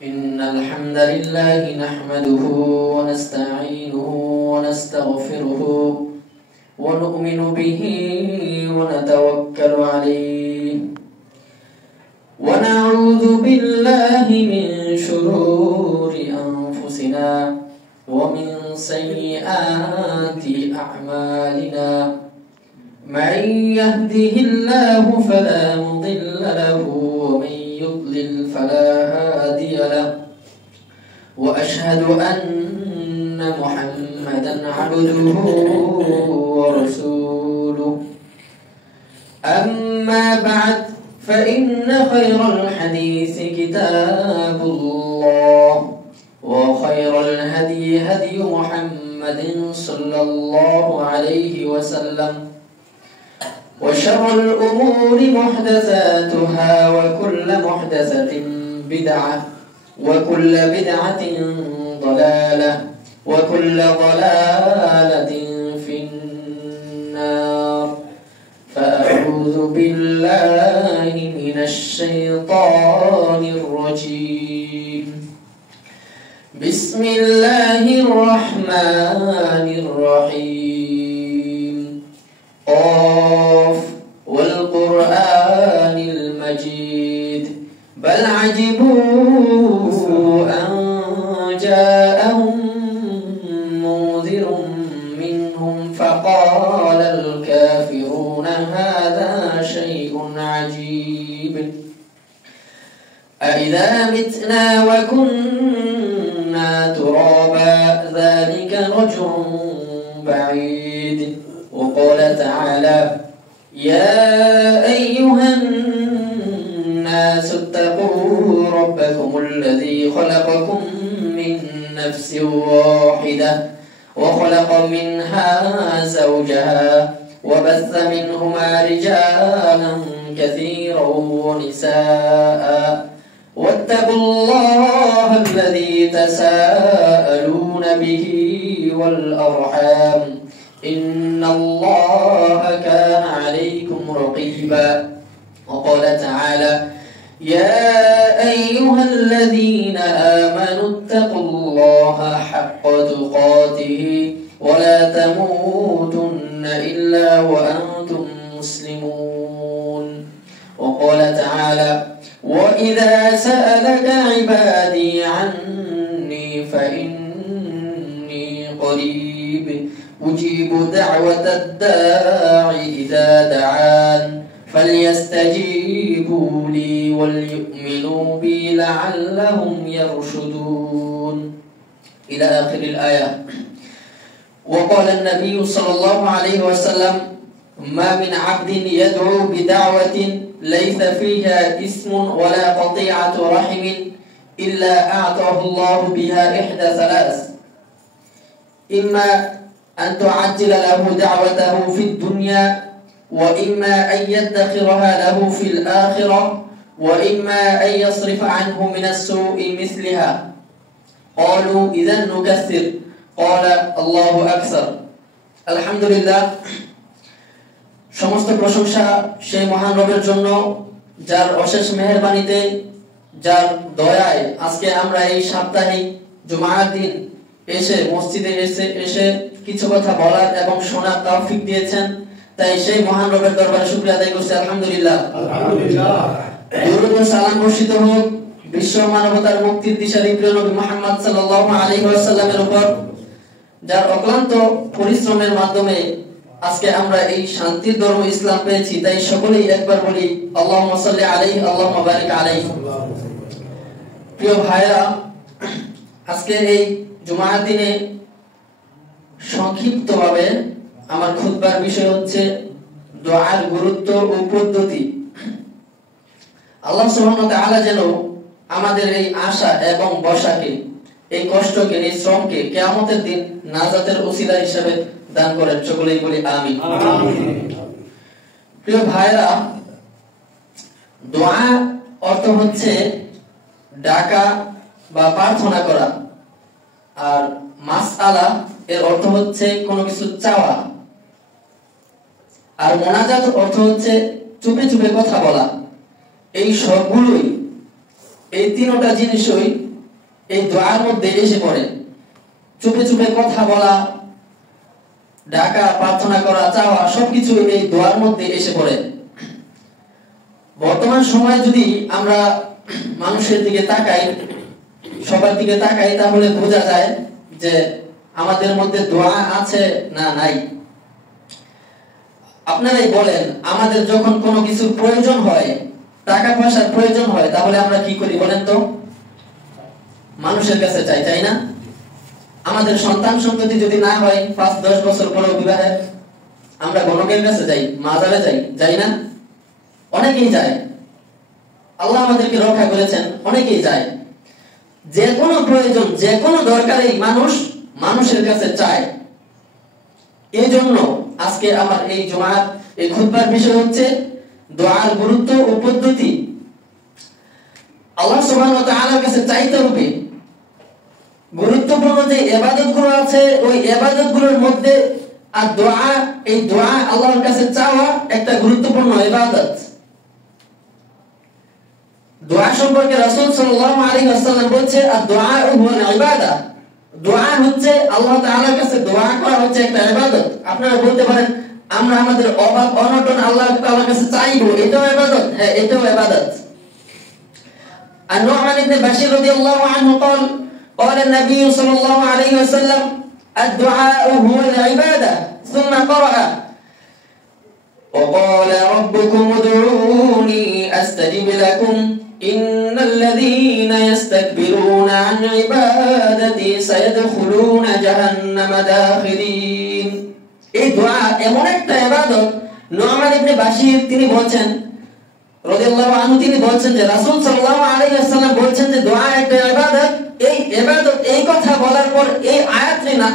إن الحمد لله نحمده ونستعينه ونستغفره ونؤمن به ونتوكل عليه ونعوذ بالله من شرور أنفسنا ومن سيئات أعمالنا من يهده الله فلا مضل له ومن يضلل فلا هادي له وأشهد أن محمدا عبده ورسوله أما بعد فإن خير الحديث كتاب الله وخير الهدي هدي محمد صلى الله عليه وسلم وشر الأمور محدثاتها وكل محدثة بدعة وكل بدعة ضلالة وكل ضلالة في النار فأعوذ بالله من الشيطان الرجيم بسم الله الرحمن الرحيم قاف والقرآن المجيد بل عجبوا أن جاءهم منذر منهم فقال الكافرون هذا شيء عجيب أإذا متنا وكنا ترابا ذلك رجع بعيد وقال تعالى يا أيها الناس اتقوا ربكم الذي خلقكم من نفس واحدة وخلق منها زوجها وبث منهما رجالا كثيرا ونساء واتقوا الله الذي تساءلون به والأرحام إن الله كان عليكم رقيبا وقال تعالى يا أيها الذين آمنوا اتقوا الله حق تقاته ولا تموتن إلا وأنتم مسلمون وقال تعالى وإذا سألك عبادي عني فإني قريب أجيب دعوة الداع إذا دعان فليستجيبوا لي وليؤمنوا بي لعلهم يرشدون إلى آخر الآية. وقال النبي صلى الله عليه وسلم ما من عبد يدعو بدعوة ليس فيها اسم ولا قطيعة رحم إلا أعطاه الله بها إحدى ثلاث إما أن تعجل له دعوته في الدنيا وإما أن يدخرها له في الآخرة وإما أن يصرف عنه من السوء مثلها قالوا إذا نكثر قال الله أكثر الحمد لله সমস্ত প্রশংসা সেই মহান রবের জন্য যার অশেষ মেহেরবানিতে যার দয়ায় আজকে আমরা এই সাপ্তাহিক জুমার দিন এসে মসজিদে এসে কিছু কথা বলার এবং শোনার তৌফিক দিয়েছেন তাই সেই মহান রবের দরবারে শুকরিয়া আদায় করছি আলহামদুলিল্লাহ দরুদ ও সালাম বর্ষিত হোক বিশ্ব মানবতার মুক্তির দিশারি প্রিয় নবী মুহাম্মদ সাল্লাল্লাহু আলাইহি ওয়াসাল্লামের উপর যার অক্লান্ত পরিশ্রমের মাধ্যমে আজকে আমরা এই শান্তির ধর্ম ইসলাম পেয়েছি তাই সকলেই একবার বলি আল্লাহুম্মা সাল্লি আলাইহি আল্লাহুম্মা বারিক আলাইহি প্রিয় ভাইরা আজকে এই জুমার দিনে সংক্ষিপ্তভাবে আমার খুতবার বিষয় হচ্ছে দোয়ার গুরুত্ব ও পদ্ধতি আল্লাহ সুবহানাহু ওয়া তাআলা যেন আমাদের এই আশা এবং বসাকে এই কষ্টকে এই শ্রমকে কিয়ামতের দিন নাজাতের ওসিলা হিসেবে দান করেন সকলেই বলি আমিন প্রিয় ভাইরা দোয়া অর্থ হচ্ছে ডাকা বা প্রার্থনা করা আর মাসআলা এর অর্থ হচ্ছে কোনো কিছু চাওয়া আর মোনাজাত অর্থ হচ্ছে চুপে চুপে কথা বলা। এই সবগুলোই এই তিনটা জিনিসই এই দোয়ার মধ্যে এসে পড়ে। চুপে চুপে কথা বলা, ডাকা, প্রার্থনা করা, চাওয়া সবকিছু এই দোয়ার মধ্যে এসে পড়ে। বর্তমান সময়ে যদি আমরা মানুষের দিকে তাকাই, সবার দিকে তাকাই, তাহলে বোঝা যায় যে আমাদের মধ্যে দোয়া আছে না নাই। আপনারাই বলেন, আমাদের যখন কোনো কিছু প্রয়োজন হয়, টাকা পয়সার প্রয়োজন হয়, তাহলে আমরা কি করি বলেন তো? মানুষের কাছে চাই, তাই না? আমাদের সন্তান সন্ততি যদি না হয় 5-10 বছর পরেও বিবাহের, আমরা গণকের কাছে যাই, মাজারে যাই, যাই না? অনেকেই যায়। আল্লাহ আমাদেরকে রক্ষা করেছেন, অনেকেই যায়। যে কোনো প্রয়োজন, যে কোনো দরকারেই মানুষের কাছে চায়। এই জন্য আজকে আমার এই জুমার এই খুতবার বিষয় হচ্ছে দোয়ার গুরুত্ব ও পদ্ধতি। আল্লাহ সুবহানাহু ওয়া তাআলার কাছে চাইতে হবে। গুরুত্বপূর্ণ যে ইবাদতগুলো আছে, ওই ইবাদতগুলোর মধ্যে আর দোয়া, এই দোয়া আল্লাহর কাছে চাওয়া একটা গুরুত্বপূর্ণ ইবাদত। দোয়া সম্পর্কে রাসূল সাল্লাল্লাহু আলাইহি ওয়াসাল্লাম বলছে, আর-দুআ হুয়া ইবাদা। দোয়া হচ্ছে আল্লাহ তাআলার কাছে দোয়া করা হচ্ছে একটা ইবাদত। আপনারা বলতে পারেন, আমরা আমাদের অভাব অনটন আল্লাহ তাআলার কাছে চাইবো, এটাও ইবাদত? হ্যাঁ, এটাও ইবাদত। আর-নু'মান ইবনে বাশীর রাদিয়াল্লাহু আনহু قال قال النبي صلى الله عليه وسلم الدعاء هو العبادة ثم قرأ وقال ربكم ادعوني أستجب لكم إن الذين يستكبرون عن عبادتي سيدخلون جهنم داخرين। এই দোয়া এমন একটা ইবাদত, নু'মান ইবনে বাশীর তিনি বলছেন রাদিয়াল্লাহু আনহু, তিনি বলছেন যে রাসূল সাল্লাল্লাহু আলাইহি ওয়াসাল্লাম বলছেন যে দোয়া একটা ইবাদত। এই ইবাদত, এই কথা বলার পর এই আয়াতটি না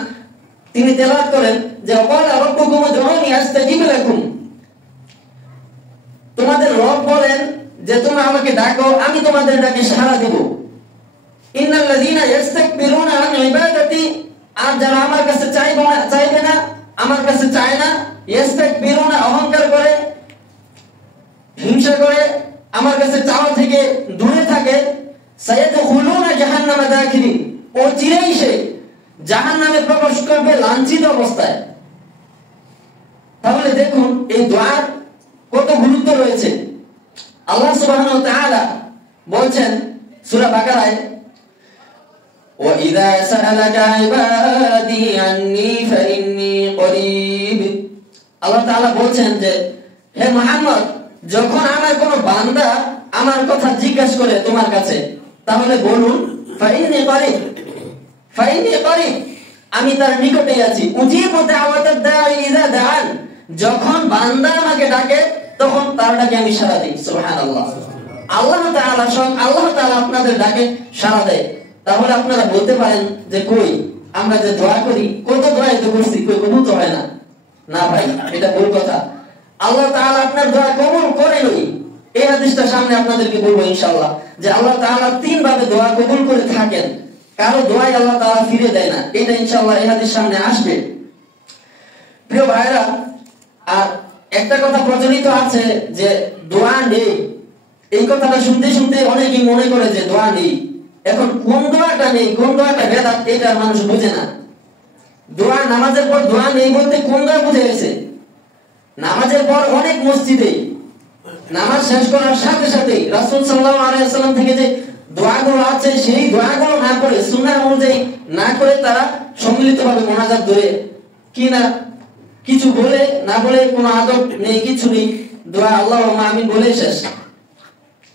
তিনি তেলাওয়াত করেন যে ওয়াকালা রাব্বুকুম উদউনি আস্তাজিব লাকুম। তোমাদের রব বলেন যে তোমরা আমাকে ডাকো, আমি তোমাদের ডাকে সাড়া দেব। ইন্নাল্লাযীনা ইস্তাকবিরুনা আন ইবাদাতি, আর যারা আমার কাছে চাইবে না, আমার কাছে চায় না, ইস্তাকবিরুনা অহংকার করে, হিংসা করে, আমার কাছে চাওয়া থেকে দূরে থাকে, সায়াদখুলুনা জাহান্নামা দাখিরিন, ও চিরেই সে জাহান্নামে প্রবেশ করবে লাঞ্ছিত অবস্থায়। তাহলে দেখুন এই দোয়ার কত গুরুত্ব রয়েছে। আল্লাহ সুবহানাহু ওয়া তাআলা বলছেন সূরা বাকারায়, ওয়া ইযা সাআলাকা ইবাদি আন্নী ফাইন্নী করিব। আল্লাহ তাআলা বলছেন যে হে মুহাম্মদ, যখন আমার কোনো বান্দা আমার কথা জিজ্ঞাসা করে তোমার কাছে, তাহলে বলুন ফাইন্নী করিব, ফাইন্নী করিব, আমি তার নিকটেই আছি। উজিবু দাওয়াতাদ দাঈ ইযা দাআন, যখন বান্দা আমাকে ডাকে তখন তার ডাকে আমি সাড়া দিই। সুবহানাল্লাহ। আল্লাহ তাআলা আপনাদের ডাকে সাড়া দেয়। তাহলে আপনারা বলতে পারেন যে কই আমরা যে দোয়া করি, কত দোয়াই তো করছি, কই কবুল তো হয় না। না ভাই, এটা ভুল কথা। আল্লাহ তাআলা আপনার দোয়া কবুল করেনই। এই হাদিসটা সামনে আপনাদেরকে বলবো ইনশাআল্লাহ, যে আল্লাহ তাআলা 3 ভাবে দোয়া কবুল করে থাকেন। কারো দোয়াই আল্লাহ তাআলা ফিরে দেয় না, এটা ইনশাআল্লাহ এই হাদিস সামনে আসবে। প্রিয় ভাইরা, আর একটা কথা প্রচলিত আছে যে দোয়া নেই। এই কথাটা শুনতে শুনতে অনেকেই মনে করে যে দোয়া নেই। এখন কোন দোয়াটা নেই, কোন দোয়াটা বেদাত, এটা মানুষ বুঝে না। দোয়া, নামাজের পর দোয়া নেই বলতে কোন দোয়া বুঝে গেছে? নামাজের পর অনেক মসজিদে নামাজ শেষ করার সাথে সাথে রাসূল সাল্লাল্লাহু আলাইহি ওয়াসাল্লাম থেকে যে দোয়াগুলো আছে, সেই দোয়াগুলো না করে, সুন্নাহ অনুযায়ী না করে, তারা সম্মিলিতভাবে মোনাজাত ধরে কি না কিছু বলে, না বলে, কোনো আদব নেই, কিছু নেই, দোয়া আল্লাহুম্মা আমিন বলে শেষ।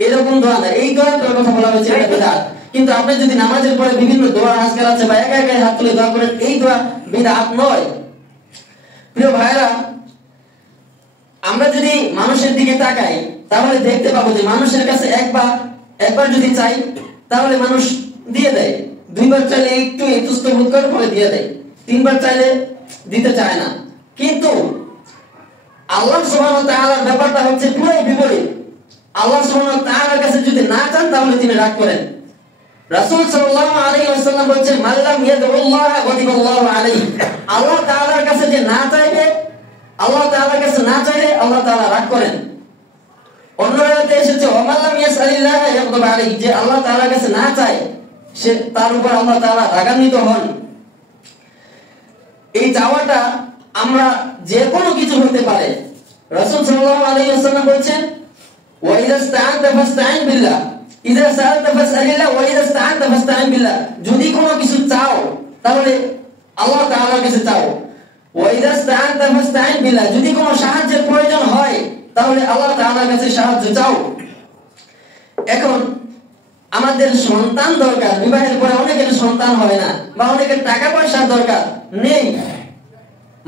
এরকম দোয়া না, এই দোয়ার কথা বলা হয়েছে এটা বিদআত। কিন্তু আপনি যদি নামাজের পরে বিভিন্ন দোয়া আজকাল আছে বা একা একা হাত তুলে দোয়া করেন, এই দোয়া বিদআত নয়। প্রিয় ভাইরা, আমরা যদি মানুষের দিকে তাকাই তাহলে দেখতে পাবো যে মানুষের কাছে একবার যদি চাই তাহলে মানুষ দিয়ে দেয়, 2 বার চাইলে একটু ইতস্তত করে পরে দিয়ে দেয়, 3 বার চাইলে দিতে চায় না। কিন্তু আল্লাহ সুবহানাহু ওয়া তাআলার ব্যাপারটা হচ্ছে পুরো বিপরীত। আল্লাহ সুবহানাহু ওয়া তাআলার কাছে যদি না চান তাহলে তিনি রাগ করেন। রাসূল সাল্লাল্লাহু আলাইহি ওয়াসাল্লাম বলেছেন, মাল্লাম ইয়াদউল্লাহ গদিবাল্লাহু আলাইহি, আল্লাহ তাআলার কাছে যে না চাইবে, আল্লাহ তাআলার কাছে না চাইলে আল্লাহ তাআলা রাগ করেন। অন্য রাতে এসেছে ওমাল্লাম ইয়াসালিল্লাহ ইয়াগদাব আলাইহি, যে আল্লাহ তাআলার কাছে না চায় সে তার উপর আল্লাহ তাআলা রাগান্বিত হন। এই চাওয়াটা আমরা যে কোনো কিছু হতে পারে। রাসূল সাল্লাল্লাহু আলাইহি ওয়াসাল্লাম বলেছেন, ওয়া ইযা ইসতাআনতা ফাসতাঈন বিল্লাহ, ইযা সাআলতা ফাসআলিল্লাহ, ওয়া ইযা ইসতাআনতা ফাসতাঈন বিল্লাহ। যদি কোনো কিছু চাও তাহলে আল্লাহ তাআলার কাছে চাও। ওয়া ইযা ইসতাআনতা ফাসতাঈন বিল্লাহ, যদি কোনো সাহায্যের প্রয়োজন হয় তাহলে আল্লাহ তাআলার কাছে সাহায্য চাও। এখন আমাদের সন্তান দরকার, বিবাহের পরে অনেকের সন্তান হয় না, বা অনেকের টাকা পয়সার দরকার নেই,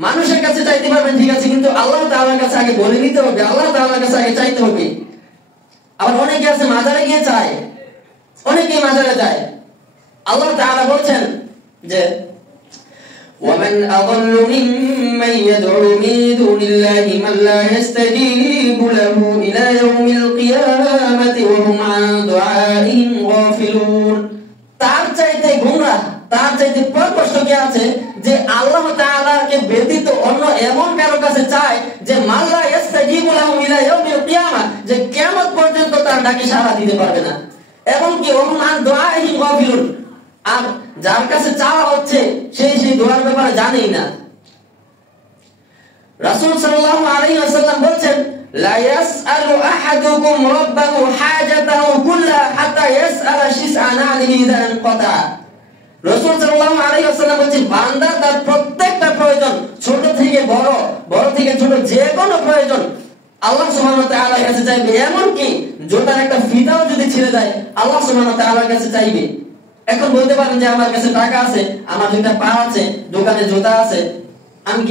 মানুষের কাছে চাইতে পারবেন ঠিক আছে, কিন্তু আল্লাহ তাআলার কাছে আগে বলে নিতে হবে, আল্লাহ তাআলার কাছে আগে চাইতে হবে। আবার অনেকে আছে মাজারে গিয়ে চায়, অনেকেই মাজারে যায়। আল্লাহ তাআলা বলছেন যে ومن أضل ممن يدعو من دون الله من لا يستجيب له إلى يوم القيامة وهم عن دعائهم غافلون। তার চাইতে গুমরাহ, তার চাইতে পথভ্রষ্ট কে আছে যে আল্লাহ তাআলাকে ব্যতীত অন্য এমন কারো কাছে চায় যে মান লা ইস্তাজিবু লাহু ইলা ইয়াউমিল কিয়ামাহ, যে কিয়ামত পর্যন্ত তার ডাকে সাড়া দিতে পারবে না, এবং কি ওহুম আন দুআইহিম গাফিলুন, আর যার কাছে চাওয়া হচ্ছে সেই দোয়ার ব্যাপারে জানেই না। রাসূল সাল্লাল্লাহু আলাইহি ওয়াসাল্লাম বলেন, লা ইয়াসআলু আহাদুকুম রাব্বাহু হাজাতাহু কুল্লাহা হাত্তা ইয়াসআলা শিসআন আলিহি ইযা আনকাতা। রাসূল সাল্লাল্লাহু আলাইহি ওয়াসাল্লাম বলেন, বান্দা তার প্রত্যেকটা প্রয়োজন, ছোট থেকে বড়, বড় থেকে ছোট, যে কোনো প্রয়োজন আল্লাহ সুবহানাহু ওয়া তাআলার কাছে চাইবে। এমন কি জোতার একটা ফিতাও যদি ছিঁড়ে যায় আল্লাহ সুবহানাহু ওয়া তাআলার কাছে চাইবে। এখন বলতে পারেন যে আমার কাছে টাকা আছে, আমার দুইটা পা আছে, দোকানে জুতা আছে, আমি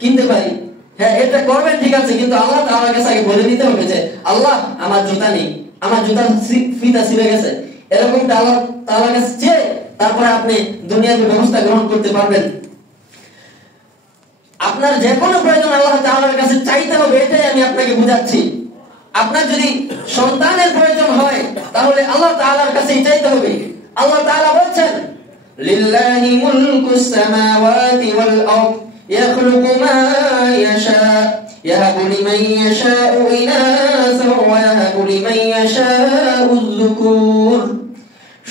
কিনতে পারি। হ্যাঁ, এটা করবেন ঠিক আছে, কিন্তু আল্লাহ তাআলার কাছে আগে বলে নিতে হবে যে আল্লাহ আমার জুতা নেই, আমার জুতার ফিতা ছিঁড়ে গেছে। এরকমটা আল্লাহ তাআলার কাছে চেয়ে তারপরে আপনি দুনিয়ার ব্যবস্থা গ্রহণ করতে পারবেন। আপনার যে কোনো প্রয়োজন আল্লাহ তাআলার কাছে চাইতে হবে, এটাই আমি আপনাকে বুঝাচ্ছি। আপনার যদি সন্তানের প্রয়োজন হয় তাহলে আল্লাহ তাআলার কাছেই চাইতে হবে। আল্লাহ তাআলা বলেন, লিল্লাহি মুলকুস সামাওয়াতি ওয়াল আরদ ইয়াখলুকু মা ইয়াশা ইয়াহাবু লিমান ইয়াশাউ ইনাসা ওয়া ইয়াহাবু লিমান ইয়াশাউ যুকুর।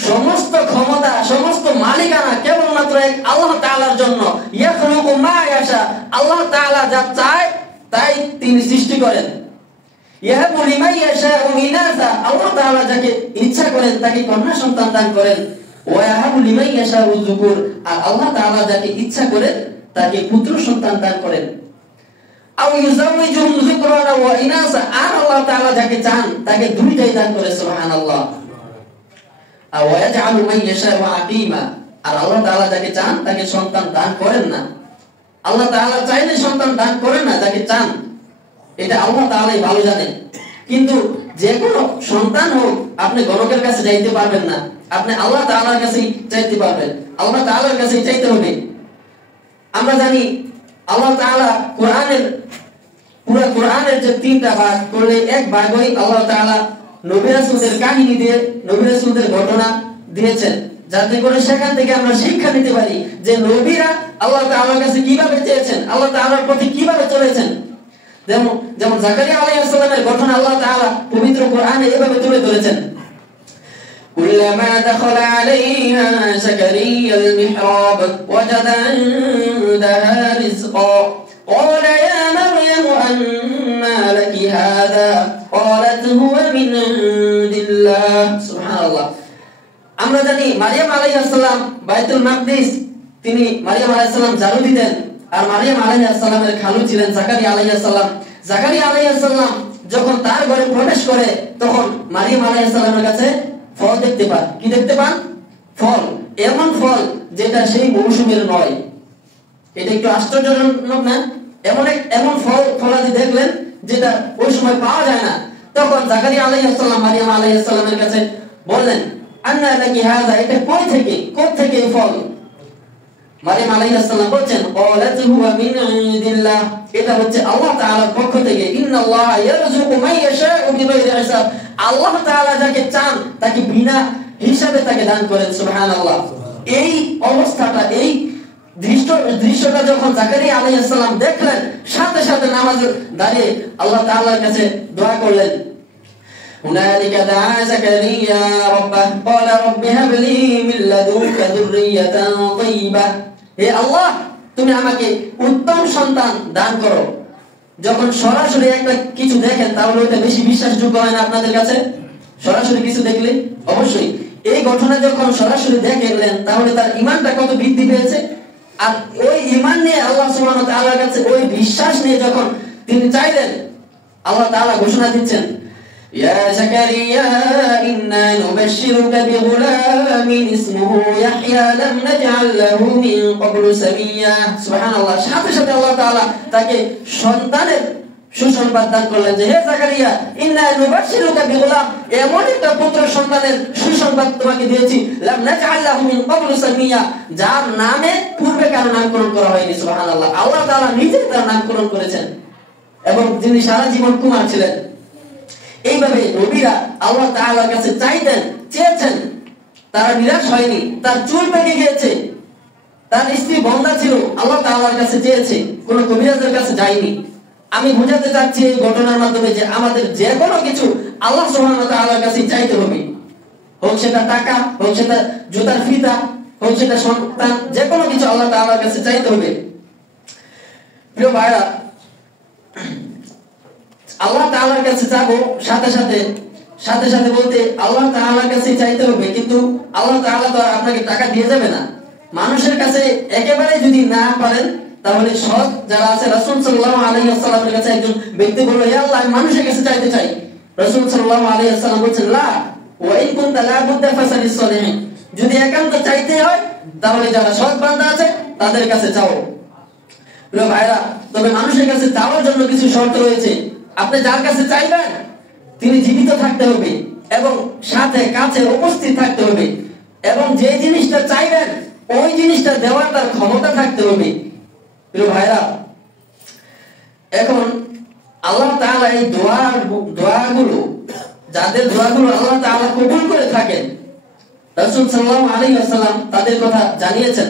সমস্ত ক্ষমতা, সমস্ত মালিকানা কেবলমাত্র এক আল্লাহ তাআলার জন্য। ইয়াখলুকু মা ইয়াশা, আল্লাহ তাআলা যা চায় তাই তিনি সৃষ্টি করেন। ইয়াহাবু লিমান ইয়াশাউ ইনাসা, আল্লাহ তাআলা যাকে ইচ্ছা করেন তাকে কন্যা সন্তান দান করেন। ওয়া ইয়াহাবু লিমান ইয়াশাউ যুকুর, আর আল্লাহ তাআলা যাকে ইচ্ছা করেন তাকে পুত্র সন্তান দান করেন। আও ইউযাওয়িজুহুম যুকরানা ওয়া ইনাসা, আর আল্লাহ তাআলা যাকে চান তাকে দুইটাই দান করে। সুবহানাল্লাহ। আও ইয়াজআলু মান ইয়াশাউ আকিমা, আর আল্লাহ তাআলা যাকে চান তাকে সন্তান দান করেন না। আল্লাহ তাআলা চাইলে সন্তান দান করেন না, যাকে চান, এটা আল্লাহ তাআলাই ভালো জানেন। কিন্তু যে কোনো সন্তান হোক, আপনি গণকের কাছে যাইতে পারবেন না, আপনি আল্লাহ তাআলার কাছেই চাইতে পারবেন। আল্লাহ তাআলার কাছেই চাইতে হবে। আমরা জানি আল্লাহ তাআলা পুরো কোরআনের যে 3টা ভাগ করলে এক ভাগই আল্লাহ তাআলা নবী রাসূলদের কাহিনী দিয়ে, নবী রাসূলদের ঘটনা দিয়েছেন, যাতে করে সেখান থেকে আমরা শিক্ষা নিতে পারি যে নবীরা আল্লাহ তাআলার কাছে কিভাবে চেয়েছেন, আল্লাহ তাআলার প্রতি কিভাবে চলেছেন। যেমন জাকারিয়া আলাইহিস সালামের ঘটনা আল্লাহ তাআলা পবিত্র কোরআনে এভাবে তুলে ধরেছেন, কুল্লামা দাখালা আলাইহা জাকারিয়া আল-মিহরাব ওয়াজাদা ইনদাহা রিজকা ক্বালা ইয়া মারয়াম আন্না লাকি হাযা ক্বালাত হুয়া মিন ইনদিল্লাহ। সুবহানাল্লাহ। আমরা জানি মারইয়াম আলাইহিস সালাম বাইতুল মাকদিস, তিনি মারইয়াম আলাইহিস সালাম ঝাড়ু দিতেন, আর মারইয়াম আলাইহিস সালামের খালু ছিলেন জাকারিয়া আলাইহিস সালাম। জাকারিয়া আলাইহিস সালাম যখন তার ঘরে প্রবেশ করে তখন মারইয়াম আলাইহিস সালামের কাছে ফল দেখতে পান। কি দেখতে পান? ফল। এমন ফল যেটা সেই মৌসুমের নয়। এটা একটু আশ্চর্যজনক না? এমন ফলাদি দেখলেন যেটা ওই সময় পাওয়া যায় না। তখন জাকারিয়া আলাইহিস সালাম মারইয়াম আলাইহিস সালামের কাছে বললেন, আন্না লাকি হাযা, এটা কোথা থেকে এই ফল? মারইয়াম আলাইহিস সালাম বলেন, ক্বালাত হুয়া মিন ইনদিল্লাহ, এটা হচ্ছে আল্লাহ তাআলার পক্ষ থেকে। ইন্নাল্লাহা ইয়ারযুকু মান ইয়াশাউ বিগাইরি হিসাব, আল্লাহ তাআলা যাকে চান তাকে বিনা হিসাবে তাকে দান করেন। সুবহানাল্লাহ। এই অবস্থাটা, এই দৃশ্যটা যখন জাকারিয়া আলাইহিস সালাম দেখলেন, সাথে সাথে নামাজে দাঁড়িয়ে আল্লাহ তাআলার কাছে দোয়া করলেন। হুনালিকা দাআ যাকারিয়া রাব্বাহ ক্বালা রাব্বি হাব লি মিন লাদুনকা যুররিয়াতান তাইয়্যিবাহ। হে আল্লাহ, তুমি আমাকে উত্তম সন্তান দান করো। যখন সরাসরি একটা কিছু দেখেন তাহলে ওটা বেশি বিশ্বাসযোগ্য হয় না আপনাদের কাছে? সরাসরি কিছু দেখলে অবশ্যই। এই ঘটনা যখন সরাসরি দেখলেন তাহলে তার ঈমানটা কত বৃদ্ধি পেয়েছে। আর ওই ঈমান নিয়ে আল্লাহ সুবহানাহু ওয়া তাআলার কাছে ওই বিশ্বাস নিয়ে যখন তিনি চাইলেন, আল্লাহ তাআলা ঘোষণা দিচ্ছেন, ইয়া যাকারিয়া ইন্না নুবাশশিরুকা বিগুলামিন ইসমুহু ইয়াহইয়া লাম নাজআল লাহু মিন ক্বাবলু সামিয়্যা। সুবহানাল্লাহ। সাথে সাথে আল্লাহ তাআলা তাকে সন্তানের সুসংবাদ দান করলেন যে, হে যাকারিয়া ইন্না নুবাশশিরুকা বিগুলাম, এমন একটা পুত্র সন্তানের সুসংবাদ তোমাকে দিয়েছি, লাম নাজআল লাহু মিন ক্বাবলু সামিয়্যা, যার নামে পূর্বে কারো নামকরণ করা হয়নি। সুবহানাল্লাহ। আল্লাহ তাআলা নিজে তার নামকরণ করেছেন এবং যিনি সারা জীবন কুমার ছিলেন। এইভাবে নবীরা আল্লাহ তাআলার কাছে চাইতেন, চেয়েছেন, তারা নিরাশ হয়নি। তার চুল পেকে গিয়েছে, তার স্ত্রী বন্ধা ছিল, আল্লাহ তাআলার কাছে চেয়েছে, কোন কবিরাজের কাছে যায়নি। আমি বোঝাতে চাচ্ছি এই ঘটনার মাধ্যমে যে আমাদের যে কোনো কিছু আল্লাহ সুবহানাহু ওয়া তাআলার কাছে চাইতে হবে। হোক সেটা টাকা, হোক সেটা জুতার ফিতা, হোক সেটা সন্তান, যে কোনো কিছু আল্লাহ তাআলার কাছে চাইতে হবে। প্রিয় ভাইরা, আল্লাহ তাআলার কাছে চাবো, সাথে সাথে বলতে আল্লাহ তাআলার কাছে চাইতে হবে, কিন্তু আল্লাহ তাআলা তো আপনাকে টাকা দিয়ে যাবে না। মানুষের কাছে একেবারে যদি না পারেন তাহলে সৎ যারা আছে, রাসূল সাল্লাল্লাহু আলাইহি ওয়াসাল্লামের কাছে একজন ব্যক্তি বলল, হে আল্লাহ, আমি মানুষের কাছে চাইতে চাই। রাসূল সাল্লাল্লাহু আলাইহি ওয়াসাল্লাম বলেন, লা ওয়া ইন কুনতা লা বুদ্দা ফাসালিস সালিহিন, যদি একান্ত চাইতে হয় তাহলে যারা সৎ বান্দা আছে তাদের কাছে চাও। প্রিয় ভাইরা, তবে মানুষের কাছে চাওয়ার জন্য কিছু শর্ত রয়েছে। আপনি যার কাছে চাইবেন তিনি জীবিত থাকতে হবে এবং সাথে কাছে উপস্থিত থাকতে হবে, এবং যে জিনিসটা চাইবেন ওই জিনিসটা দেওয়ার তার ক্ষমতা থাকতে হবে। প্রিয় ভাইরা, এখন আল্লাহ তাআলা এই দোয়াগুলো, যাদের দোয়াগুলো আল্লাহ তাআলা কবুল করে থাকেন, রাসূল সাল্লাল্লাহু আলাইহি ওয়াসাল্লাম তাদের কথা জানিয়েছেন,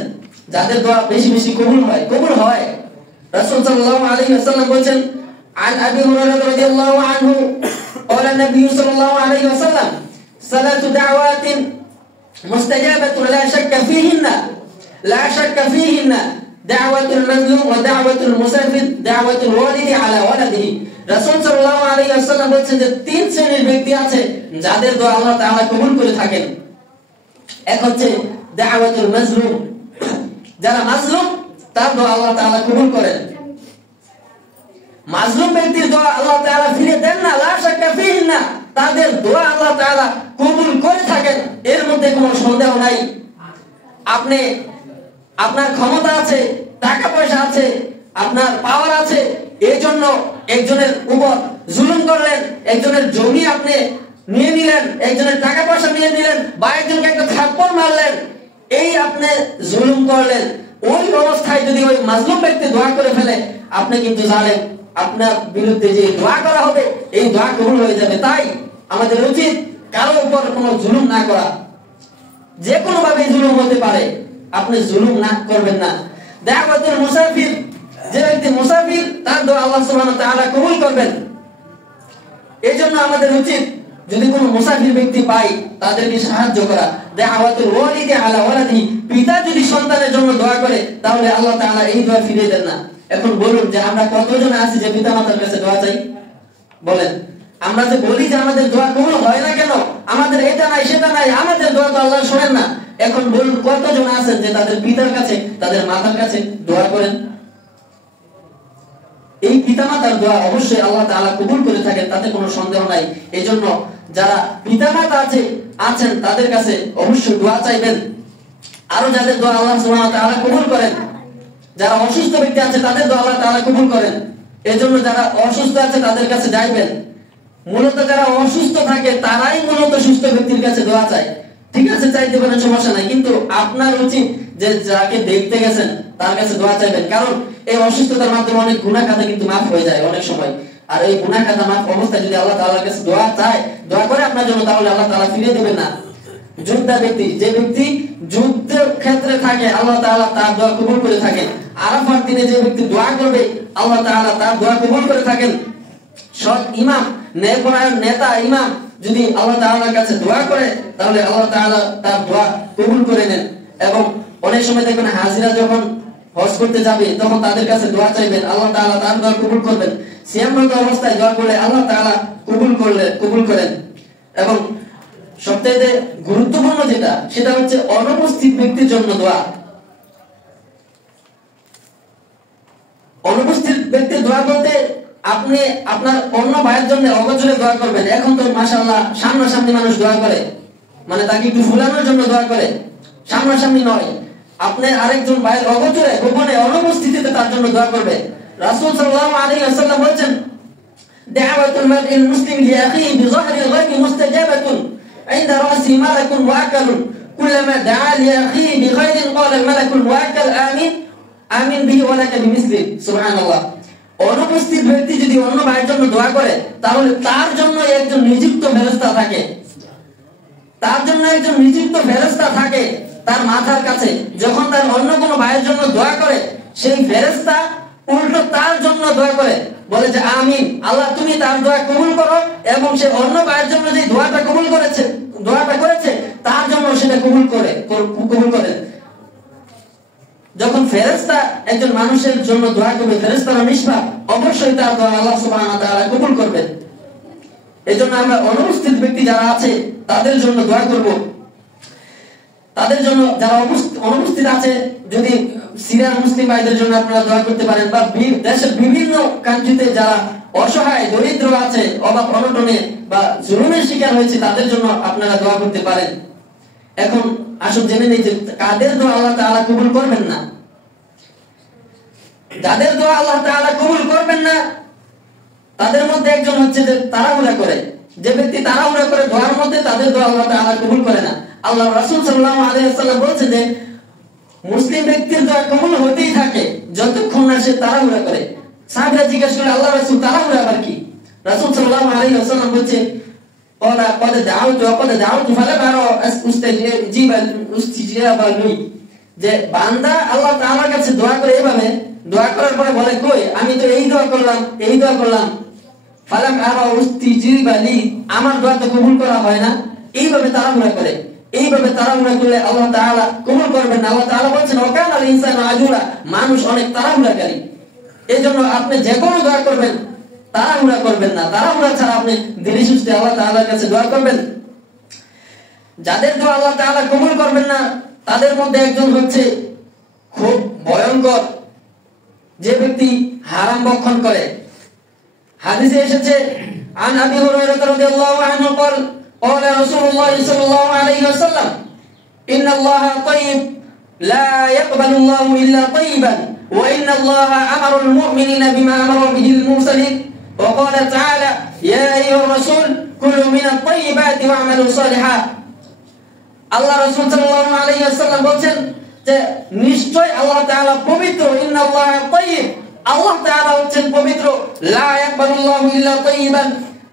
যাদের দোয়া বেশি বেশি কবুল হয়। রাসূল সাল্লাল্লাহু আলাইহি ওয়াসাল্লাম বলেন, عن أبي هريرة رضي الله عنه قال النبي صلى الله عليه وسلم ثلاث دعوات مستجابة لا شك فيهن دعوة المظلوم ودعوة المسافر دعوة الوالد على ولده। রাসূল সাল্লাল্লাহু আলাইহি ওয়াসাল্লাম বলেন যে তিন শ্রেণীর ব্যক্তি আছে যাদের দোয়া আল্লাহ তাআলা কবুল করে থাকেন। এক হচ্ছে দাওয়াতুল মাজলুম, যারা মাজলুম তার দোয়া আল্লাহ তাআলা কবুল করেন। মাজলুম ব্যক্তির দোয়া আল্লাহ তাআলা ফিরে দেন না, লা শাক্কা ফিহিন্না, তাদের দোয়া আল্লাহ তাআলা কবুল করে থাকেন, এর মধ্যে কোনো সন্দেহ নাই। আপনি, আপনার ক্ষমতা আছে, টাকা পয়সা আছে, আপনার পাওয়ার আছে, এই জন্য একজনের উপর জুলুম করলেন, একজনের জমি আপনি নিয়ে নিলেন, একজনের টাকা পয়সা নিয়ে নিলেন, বা একজনকে একটা থাপ্পড় মারলেন, এই আপনি জুলুম করলেন। ওই অবস্থায় যদি ওই মাজলুম ব্যক্তি দোয়া করে ফেলে, আপনি কিন্তু জানেন আপনার বিরুদ্ধে যে দোয়া করা হবে এই দোয়া কবুল হয়ে যাবে। তাই আমাদের উচিত কারো উপর কোনো জুলুম না করা। যে কোনো ভাবে জুলুম হতে পারে, আপনি জুলুম না করবেন না। দাওয়াতুল মুসাফির, যে ব্যক্তি মুসাফির তার দোয়া আল্লাহ সুবহানাহু ওয়া তাআলা কবুল করবেন। এইজন্য আমাদের উচিত যদি কোনো মুসাফির ব্যক্তি পাই তাদেরকে সাহায্য করা। দাওয়াতুল ওয়ালিদি আলা ওয়ালাদি, পিতা যদি সন্তানের জন্য দোয়া করে তাহলে আল্লাহ তাআলা এই দোয়া ফিরিয়ে দেন না। এখন বলুন যে আমরা কতজন আছি যে পিতামাতার কাছে দোয়া চাই? বলেন, আমরা যে বলি যে আমাদের দোয়া কবুল হয় না কেন, আমাদের এটা নাই সেটা নাই, আমাদের দোয়া তো আল্লাহ শোনেন না। এখন বলুন কতজন আছেন যে তাদের পিতার কাছে, তাদের মাতার কাছে দোয়া করেন? এই পিতামাতার দোয়া অবশ্যই আল্লাহ তাআলা কবুল করে থাকেন, তাতে কোনো সন্দেহ নাই। এজন্য যারা পিতামাতা আছেন তাদের কাছে অবশ্যই দোয়া চাইবেন। আরো যাদের দোয়া আল্লাহ সুবহানাহু ওয়া তাআলা কবুল করেন, যারা অসুস্থ ব্যক্তি আছে তাদের দোয়া আল্লাহ তাআলা কবুল করেন। এজন্য যারা অসুস্থ আছে তাদের কাছে যাইবেন। মূলত যারা অসুস্থ থাকে তারাই মূলত সুস্থ ব্যক্তির কাছে দোয়া চায়। ঠিক আছে, চাইতে পারেন, সমস্যা নাই, কিন্তু আপনার উচিত যে যাকে দেখতে গেছেন তার কাছে দোয়া চাইবেন। কারণ এই অসুস্থতার মাধ্যমে অনেক গুনাহ খাতা কিন্তু মাফ হয়ে যায় অনেক সময়। আর এই গুনাহ খাতা মাফ অবস্থায় যদি আল্লাহ তাআলার কাছে দোয়া করে আপনার জন্য, তাহলে আল্লাহ তাআলা ফিরিয়ে দেবেন না। যোদ্ধা ব্যক্তি, যে ব্যক্তি যুদ্ধের ক্ষেত্রে থাকে আল্লাহ তাআলা তার দোয়া কবুল করে থাকেন। আরাফার দিনে যে ব্যক্তি দোয়া করবে আল্লাহ তাআলা তার দোয়া কবুল করে থাকেন। সৎ ইমাম, ন্যায়পরায়ণ নেতা ইমাম যদি আল্লাহ তাআলার কাছে দোয়া করে তাহলে আল্লাহ তাআলা তার দোয়া কবুল করে নেন। এবং অনেক সময় দেখবেন হাজিরা যখন হজ করতে যাবে তখন তাদের কাছে দোয়া চাইবেন, আল্লাহ তাআলা তার দোয়া কবুল করবেন। সিয়ামরত অবস্থায় দোয়া করলে আল্লাহ তাআলা কবুল করেন। এবং সবচেয়ে গুরুত্বপূর্ণ যেটা সেটা হচ্ছে অনুপস্থিত ব্যক্তির জন্য দোয়া। অনুপস্থিত ব্যক্তির দোয়া বলতে আপনি আপনার অন্য ভাইয়ের জন্য অগোচরে দোয়া করবেন। এখন তো মাশাআল্লাহ সামনাসামনি মানুষ দোয়া করে, মানে তাকে একটু ফুলানোর জন্য দোয়া করে, সামনাসামনি নয়। আপনি আরেকজন ভাইয়ের অগোচরে গোপনে অনুপস্থিতিতে তার জন্য দোয়া করবে। রাসূল সাল্লাল্লাহু আলাইহি ওয়াসাল্লাম বলেছেন, দাওয়াতুল মারইল মুসলিম লিআখিহি বিযাহরিল গায়বি মুস্তাজাবাতুন ইনদা রাসি মালাকুন মুআক্কালুন কুল্লামা দাআ লিআখিহি বিখাইরিন ক্বালা আল মালাকুল মুআক্কাল আমিন আমিন বিহি ওয়া লাকা বিমিসলি। সুবহানাল্লাহ। অনুপস্থিত ব্যক্তি যদি অন্য ভাইয়ের জন্য দোয়া করে তাহলে তার জন্য একজন নিযুক্ত ফেরেশতা থাকে, তার জন্য একজন নিযুক্ত ফেরেশতা থাকে তার মাথার কাছে। যখন তার অন্য কোনো ভাইয়ের জন্য দোয়া করে সেই ফেরেশতা উল্টো তার জন্য দোয়া করে, বলে যে আমিন, আল্লাহ তুমি তার দোয়া কবুল করো। এবং সে অন্য ভাইয়ের জন্য যে দোয়াটা করেছে তার জন্য সেটা কবুল করে। যখন ফেরেশতা একজন মানুষের জন্য দোয়া করবে, ফেরেশতারা নিষ্পাপ, অবশ্যই তার দোয়া আল্লাহ সুবহানাহু ওয়া তাআলা কবুল করবেন। এজন্য আমরা অনুপস্থিত ব্যক্তি যারা আছে তাদের জন্য দোয়া করব। তাদের জন্য যারা অনুপস্থিত আছে, যদি সিরিয়ার মুসলিম ভাইদের জন্য আপনারা দোয়া করতে পারেন, বা দেশের বিভিন্ন কান্ট্রিতে যারা অসহায় দরিদ্র আছে, অভাব অনটনে বা জুলুমের শিকার হয়েছে, তাদের জন্য আপনারা দোয়া করতে পারেন। এখন আসুন জেনে নেই যে কাদের দোয়া আল্লাহ তাআলা কবুল করবেন না। যাদের দোয়া আল্লাহ তাআলা কবুল করবেন না তাদের মধ্যে একজন হচ্ছে যে তাড়াহুড়া করে, যে ব্যক্তি তাড়াহুড়া করে দোয়ার মধ্যে, তাদের দোয়া আল্লাহ তাআলা কবুল করে না। আল্লাহ রাসূল সাল্লাল্লাহু আলাইহি ওয়াসাল্লাম বলেছেন যে মুসলিম ব্যক্তির দোয়া কবুল হতেই থাকে যতক্ষণ না সে তাড়াহুড়া করে। সাহাবীরা জিজ্ঞেস করে, আল্লাহ রাসূল তাড়াহুড়া আবার কি? রাসূল সাল্লাল্লাহু আলাইহি ওয়াসাল্লাম বলেছেন, ওয়ালা কদ দাউতু ফালাম আরা উস্তিজাবা লি, যে বান্দা আল্লাহ তাআলার কাছে দোয়া করে এভাবে, দোয়া করার পরে বলে, কই আমি তো এই দোয়া করলাম, ফালাম আরা উস্তিজাবা লি, আমার দোয়া তো কবুল করা হয় না। এইভাবে তাড়াহুড়া করে, এইভাবে তাড়াহুড়া করলে আল্লাহ তাআলা কবুল করবেন না। আল্লাহ তাআলা বলেছেন, ওয়াকানাল ইনসানু আজুলা, মানুষ অনেক তাড়াহুড়াকারী। এজন্য আপনি যে কোনো দোয়া করবেন তাড়াহুড়া করবেন না, তাড়াহুড়া ছাড়া আপনি ধীরে সুস্থে আল্লাহ তাআলার কাছে দোয়া করবেন। যাদের দোয়া আল্লাহ তাআলা কবুল করবেন না তাদের মধ্যে একজন হচ্ছে খুব ভয়ঙ্কর, যে ব্যক্তি হারাম ভক্ষণ করে। হাদিসে এসেছে, আন আবি হুরায়রা রাদিয়াল্লাহু আনহু قال قال رسول الله صلى الله عليه وسلم إن الله طيب لا يقبل الله إلا طيبا وإن الله أمر المؤمنين بما أمر به المرسلين وقال تعالى يا أيها الرسول كلوا من الطيبات واعملوا صالحا। আল্লাহ রাসূল সাল্লাল্লাহু আলাইহি ওয়াসাল্লাম বলেন যে নিশ্চয় আল্লাহ তাআলা পবিত্র, ইন্নাল্লাহা তাইয়্যিব, আল্লাহ তাআলা হচ্ছেন পবিত্র, লা ইয়াকবালুল্লাহু ইল্লা তাইয়্যিবান,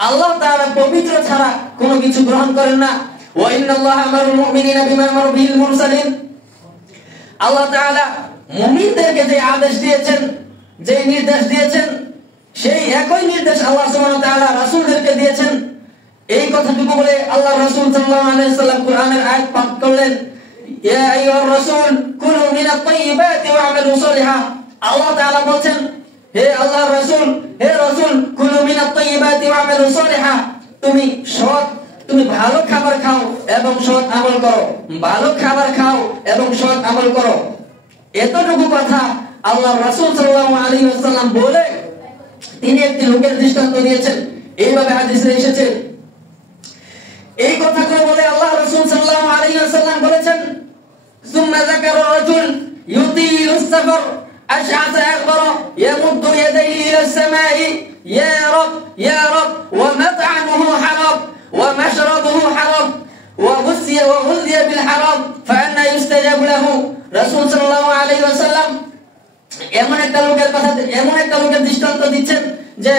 আল্লাহ তাআলা পবিত্র ছাড়া কোনো কিছু গ্রহণ করেন না। ওয়া ইন্নাল্লাহা আমারুল মুমিনিনা বিমা আমারা বিহিল মুরসালিন, আল্লাহ তাআলা মুমিনদেরকে যে আদেশ দিয়েছেন, যে নির্দেশ দিয়েছেন, সেই একই নির্দেশ আল্লাহ সুবহানাহু ওয়া তাআলা রাসূলদেরকে দিয়েছেন। এই কথাটুকু বলে আল্লাহ রাসূল সাল্লাল্লাহু আলাইহি ওয়াসাল্লাম কোরআনের আয়াত পাঠ করলেন, ইয়া আইয়ুহার রাসূল কুলু মিনাত তাইয়্যিবাতি ওয়া'মালু সালিহা। আল্লাহ তাআলা বলেন, হে আল্লাহর রাসূল, হে রাসূল, কুলু মিনাত তাইয়্যিবাতি ওয়া'মালু সালিহা, তুমি ভালো খাবার খাও এবং সৎ আমল করো, ভালো খাবার খাও এবং সৎ আমল করো। এতটুকু কথা আল্লাহ রাসূল সাল্লাল্লাহু আলাইহি ওয়াসাল্লাম বলে তিনি একটি লোকের দৃষ্টান্ত দিয়েছেন। এইভাবে হাদিসে এসেছে। এই কথাগুলো বলে আল্লাহ রাসূল সাল্লাল্লাহু আলাইহি ওয়াসাল্লাম বলেছেন, সুম্মা যাকারা রাজুল ইউতিলুস সাফর আশআসা আকবরা ইয়ামুদ্দু ইয়াদাইহি ইলাস সামাই ইয়া রাব ওয়া মাত'আমুহু হারাম ওয়া মাশরাবুহু হারাম ওয়া গুযিয়া বিল হারাম ফাআন্না ইউস্তাজাবু লাহু। রাসূল সাল্লাল্লাহু আলাইহি ওয়াসাল্লাম এমন একটা লোকের দৃষ্টান্ত দিচ্ছেন যে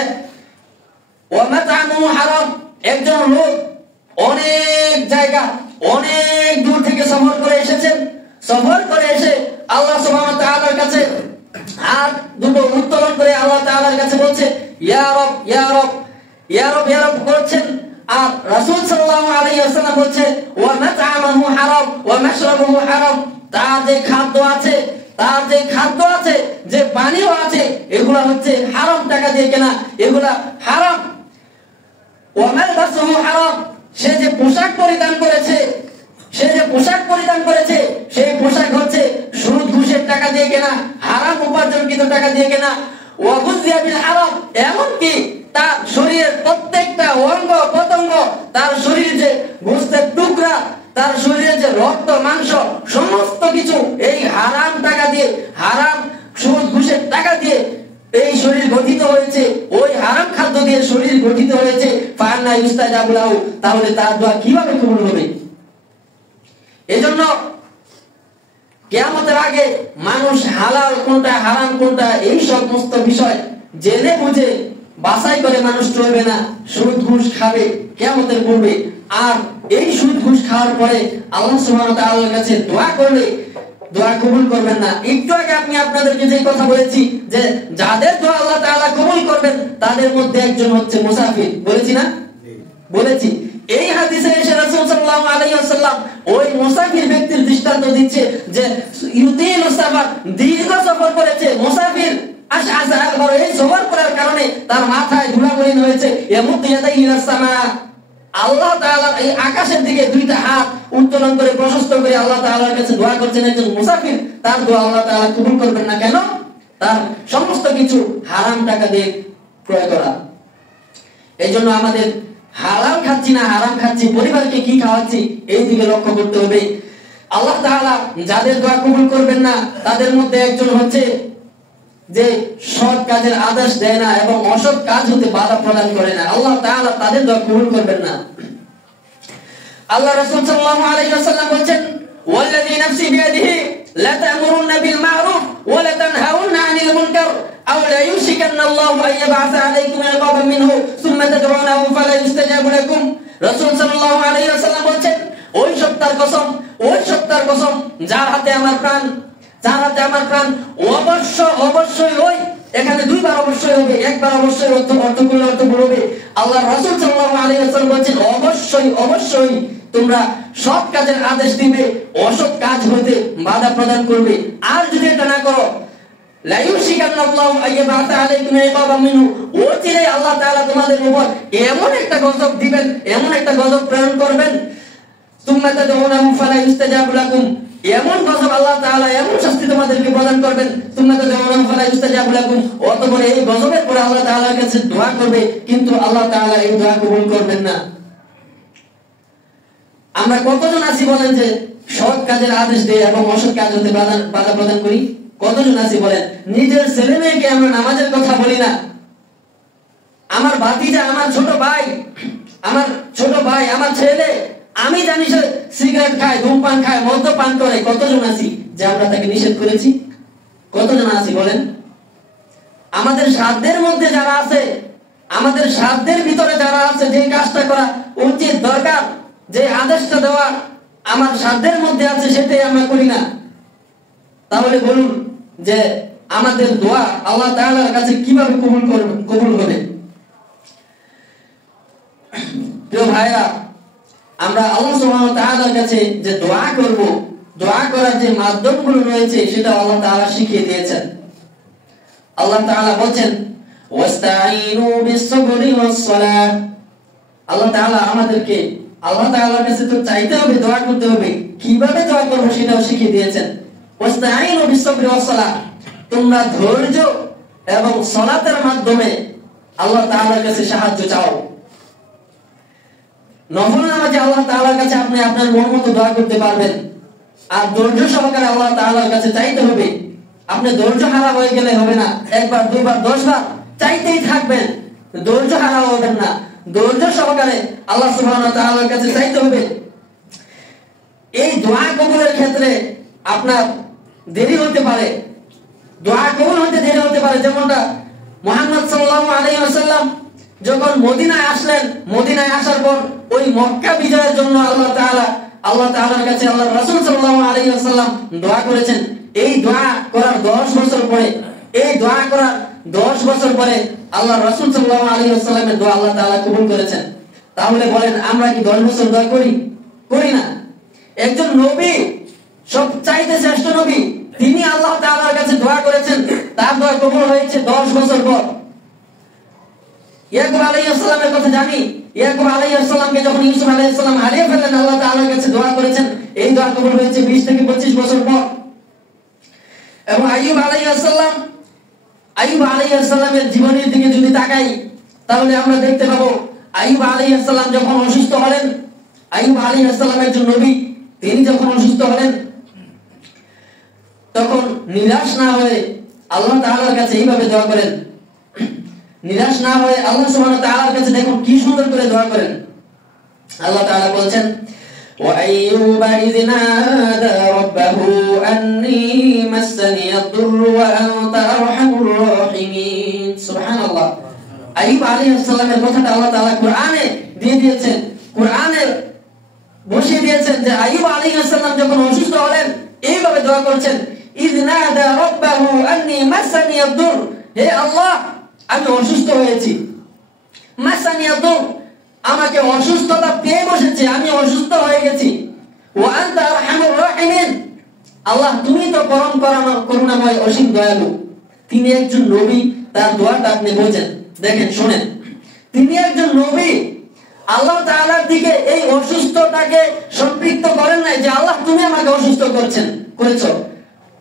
ওয়া মাত'আমুহু হারাম, একজন লোক অনেক জায়গা, অনেক দূর থেকে সফর করে এসেছেন। সফর করে এসে আল্লাহ সুবহানাহু ওয়া তাআলার কাছে হাত দুটো উত্তোলন করে আল্লাহ তাআলার কাছে বলছে, ইয়া রব ইয়া রব ইয়া রব ইয়া রব করছেন। আর রাসূল সাল্লাল্লাহু আলাইহি ওয়াসাল্লাম বলছে ওয়া মাতআমুহু হারাম ওয়া মাশরাবুহু হারাম, তার যে খাদ্য আছে, তার যে খাদ্য আছে, যে পানীয় আছে, এগুলা হচ্ছে হারাম টাকা দিয়ে কেনা, এগুলা হারাম। ওয়া মালবাসুহু হারাম, সে যে পোশাক পরিধান করেছে, সে যে পোশাক পরিধান করেছে, সেই পোশাক হচ্ছে সুদ ঘুষের টাকা দিয়ে কেনা, হারাম উপার্জনকৃত টাকা দিয়ে কেনা। ওয়া গুযিয়া বিল হারাম, এমনকি তার শরীরের প্রত্যেকটা অঙ্গ প্রত্যঙ্গ, তার শরীর যে গোশতের টুকরা, তার শরীরে যে রক্ত মাংস, সমস্ত কিছু এই হারাম টাকা দিয়ে, হারাম সুদ ঘুষের টাকা দিয়ে এই শরীর গঠিত হয়েছে, ওই হারাম খাদ্য দিয়ে শরীর গঠিত হয়েছে। ফান্না ইউস্তাজাবু লাহু, তাহলে তার দোয়া কিভাবে কবুল হবে? এজন্য কিয়ামতের আগে মানুষ হালাল কোনটা হারাম কোনটা এই সমস্ত বিষয় জেনে বুঝে বাছাই করে মানুষ চলবে না, সুদ ঘুষ খাবে কিয়ামতের পূর্বে। আর এই সুদ ঘুষ খাওয়ার পরে আল্লাহ সুবহানাহু ওয়া তাআলার কাছে দোয়া করলে দোয়া কবুল করবেন না। একটু আগে আমি আপনাদেরকে যে কথা বলেছি যে যাদের দোয়া আল্লাহ তাআলা কবুল করবেন তাদের মধ্যে একজন হচ্ছে মুসাফির, বলেছি না? বলেছি। এই হাদিসে এসে রাসূল সাল্লাল্লাহু আলাইহি ওয়াসাল্লাম ওই মুসাফির ব্যক্তির দৃষ্টান্ত দিচ্ছে যে ইউতিলু সাফার, দীর্ঘ সফর করেছে মুসাফির, আশআসা আকবার, এই সফর করার কারণে তার মাথায় ধুলামলিন হয়েছে। ইয়ামুদ্দু ইয়াদাইহি ইলাস সামা, আল্লাহ তাআলা এই আকাশের দিকে দুইটা হাত উত্তোলন করে প্রশস্ত করে আল্লাহ তাআলার কাছে দোয়া করছেন। একজন মুসাফির, তার দোয়া আল্লাহ তাআলা কবুল করবেন না কেন? তার সমস্ত কিছু হারাম টাকা দিয়ে ক্রয় করা। এইজন্য আমাদের হালাল খাচ্ছি না হারাম খাচ্ছি, পরিবারকে কি খাওয়াচ্ছি, এই দিকে লক্ষ্য করতে হবে। আল্লাহ তাআলা যাদের দোয়া কবুল করবেন না তাদের মধ্যে একজন হচ্ছে যে সৎ কাজের আদেশ দেয় না এবং অসৎ কাজ হতে বাধা প্রদান করে না। আল্লাহ তাআলা তাদের দোয়া কবুল করবেন না। আল্লাহ রাসূল সাল্লাল্লাহু আলাইহি ওয়াসাল্লাম বলেন ওয়াল্লাযী নাফসি বিয়াদিহি লা তা'মুরুন্না বিল মা'রুফ ওয়া লা তানহাউন্না 'আনিল মুনকার আও লা ইউশিকান্না আল্লাহু আন ইয়াব'আসা 'আলাইকুম 'ইকাবান মিনহু সুম্মা তাদ'উনাহু ফালা ইউস্তাজাবু লাকুম। রাসূল সাল্লাল্লাহু আলাইহি ওয়াসাল্লাম বলেন ওই সত্তার কসম, ওই সত্তার কসম যার হাতে আমার প্রাণ, যার হাতে আমার প্রাণ, অবশ্যই ওই, এখানে দুইবার অবশ্যই হবে, একবার অবশ্যই অর্থ করলে অর্থ হবে। আল্লাহ রাসূল সাল্লাল্লাহু আলাইহি ওয়াসাল্লাম বলেন অবশ্যই তোমরা সৎ কাজের আদেশ দিবে, অসৎ কাজ হতে বাধা প্রদান করবে। আর যদি এটা না করো লা ইউশিকান্না আল্লাহু আন ইয়াব'আসা 'আলাইকুম 'ইকাবান মিনহু, অচিরেই আল্লাহ তাআলা তোমাদের উপর এমন একটা গজব দিবেন, এমন একটা গজব প্রেরণ করবেন, সুম্মা তাদ'উনাহু ফালা ইউস্তাজাবু লাকুম, এমন গজব আল্লাহ তাআলা এমন শাস্তি তোমাদেরকে প্রদান করবেন, সুম্মা তাদ'উনাহু ফালা ইউস্তাজাবু লাকুম, অতঃপর এই গজবের পরে আল্লাহ তাআলার কাছে দোয়া করবে কিন্তু আল্লাহ তাআলা এই দোয়া কবুল করবেন না। আমরা কতজন আছি বলেন যে সৎ কাজের আদেশ দেই এবং অসৎ কাজ হতে বাধা প্রদান করি? কতজন আছি বলেন? নিজের ছেলে মেয়েকে আমরা নামাজের কথা বলি না। আমার ভাতিজা, আমার ছোট ভাই, আমার ছেলে, আমি জানি সে সিগারেট খায়, ধূমপান খায়, মদ্যপান করে, কতজন আছি যে আমরা তাকে নিষেধ করেছি? কতজন আছি বলেন? আমাদের সাধ্যের মধ্যে যারা আছে, আমাদের সাধ্যের ভিতরে যারা আছে, যে কাজটা করা উচিত দরকার, যে আদেশটা দেওয়া আমার সাধ্যের মধ্যে আছে, সেটাই আমরা করি না। তাহলে বলুন যে আমাদের দোয়া আল্লাহ তাআলার কাছে কিভাবে কবুল হবে? প্রিয় ভাইরা, আমরা আল্লাহ সুবহানাহু ওয়া তাআলার কাছে যে দোয়া করব, দোয়া করার যে মাধ্যমগুলো রয়েছে সেটা আল্লাহ তাআলা শিখিয়ে দিয়েছেন। আল্লাহ তাআলা বলেন ওয়াস্তাঈনু বিস-সাবরি ওয়াস-সালাহ। আল্লাহ তাআলা আমাদেরকে আল্লাহ তাআলার কাছে তো চাইতে হবে, দোয়া করতে হবে, কিভাবে দোয়া করব সেটাও শিখিয়ে দিয়েছেন। ওয়াস্তাঈনু বিস-সাবরি ওয়াস-সালাহ, তোমরা ধৈর্য এবং সালাতের মাধ্যমে আল্লাহ তাআলার কাছে সাহায্য চাও। নফল নামাজে আল্লাহ তাআলার কাছে আপনি আপনার মন মতো দোয়া করতে পারবেন, আর ধৈর্য সহকারে আল্লাহ তাআলার কাছে চাইতে হবে। আপনি ধৈর্য হারা হয়ে গেলে হবে না, একবার দুইবার 10 বার চাইতেই থাকবেন, ধৈর্য হারা হবেন না। ধৈর্য সহকারে আল্লাহ সুবহানাহু ওয়া তাআলার কাছে চাইতে হবে। এই দোয়া কবুলের ক্ষেত্রে আপনার দেরি হতে পারে, দোয়া কবুল হতে দেরি হতে পারে। যেমনটা মুহাম্মদ সাল্লাল্লাহু আলাইহি ওয়াসাল্লাম যখন মদিনায় আসলেন, মদিনায় আসার পর ওই মক্কা বিজয়ের জন্য আল্লাহ তাআলার কাছে আল্লাহর রাসূল সাল্লাল্লাহু আলাইহি ওয়াসাল্লাম দোয়া করেছেন। এই দোয়া করার 10 বছর পরে, এই দোয়া করার 10 বছর পরে আল্লাহর রাসূল সাল্লাল্লাহু আলাইহি ওয়াসাল্লামের দোয়া আল্লাহ তাআলা কবুল করেছেন। তাহলে বলেন আমরা কি 10 বছর দোয়া করি? করি না। একজন নবী, সব চাইতে শ্রেষ্ঠ নবী, তিনি আল্লাহ তাআলার কাছে দোয়া করেছেন, তার দোয়া কবুল হয়েছে 10 বছর পর। ইয়াকুব আলাইহিস সালামের কথা জানি, ইয়াকুব আলাইহিস সালামকে যখন ইউসুফ আলাইহিস সালাম হারিয়ে ফেললেন, আল্লাহ তাআলার কাছে দোয়া করেছেন, এই দোয়া কবুল হয়েছে 20 থেকে 25 বছর পর। এবং আইয়ুব আলাইহিস সালামের জীবনের দিকে যদি তাকাই, তাহলে আমরা দেখতে পাবো আইয়ুব আলাইহিস সালাম যখন অসুস্থ হলেন, আইয়ুব আলাইহিস সালাম একজন নবী, তিনি যখন অসুস্থ হলেন, তখন নিরাশ না হয়ে আল্লাহ তাআলার কাছে এইভাবে দোয়া করেন। নিরাশ না হয়ে আল্লাহ সুবহানাহু ওয়া তাআলার কাছে দেখুন কি সুন্দর করে দোয়া করেন। আল্লাহ তাআলা বলেন, ওয়া আইয়ুবা ইয নাদা রাব্বাহু আন্নী মাসসানি আদ-দুররু ওয়া আনতা আরহামুর রাহিমিন। সুবহানাল্লাহ। আইয়ুব আলাইহিস সালামের কথাটা আল্লাহ তাআলা কোরআনে দিয়ে দিয়েছেন, কোরআনে বসিয়ে দিয়েছেন যে আইয়ুব আলাইহিস সালাম যখন অসুস্থ হলেন এইভাবে দোয়া করছেন, ইয নাদা রাব্বাহু আন্নী মাসসানি আদ-দুররু, হে আল্লাহ আমি অসুস্থ হয়েছি, মাসসানি আদ-দুররু আমাকে অসুস্থতা পেয়ে বসেছে, আমি অসুস্থ হয়ে গেছি, ওয়া আনতা আরহামুর রাহিমিন, আল্লাহ তুমি তো পরম করুণাময় অসীম দয়ালু। তিনি একজন নবী, তার দোয়াটা আপনি বোঝেন, দেখেন শুনেন, তিনি একজন নবী, আল্লাহ তাআলার দিকে এই অসুস্থতাকে সম্পৃক্ত করেন নাই যে আল্লাহ তুমি আমাকে অসুস্থ করেছো,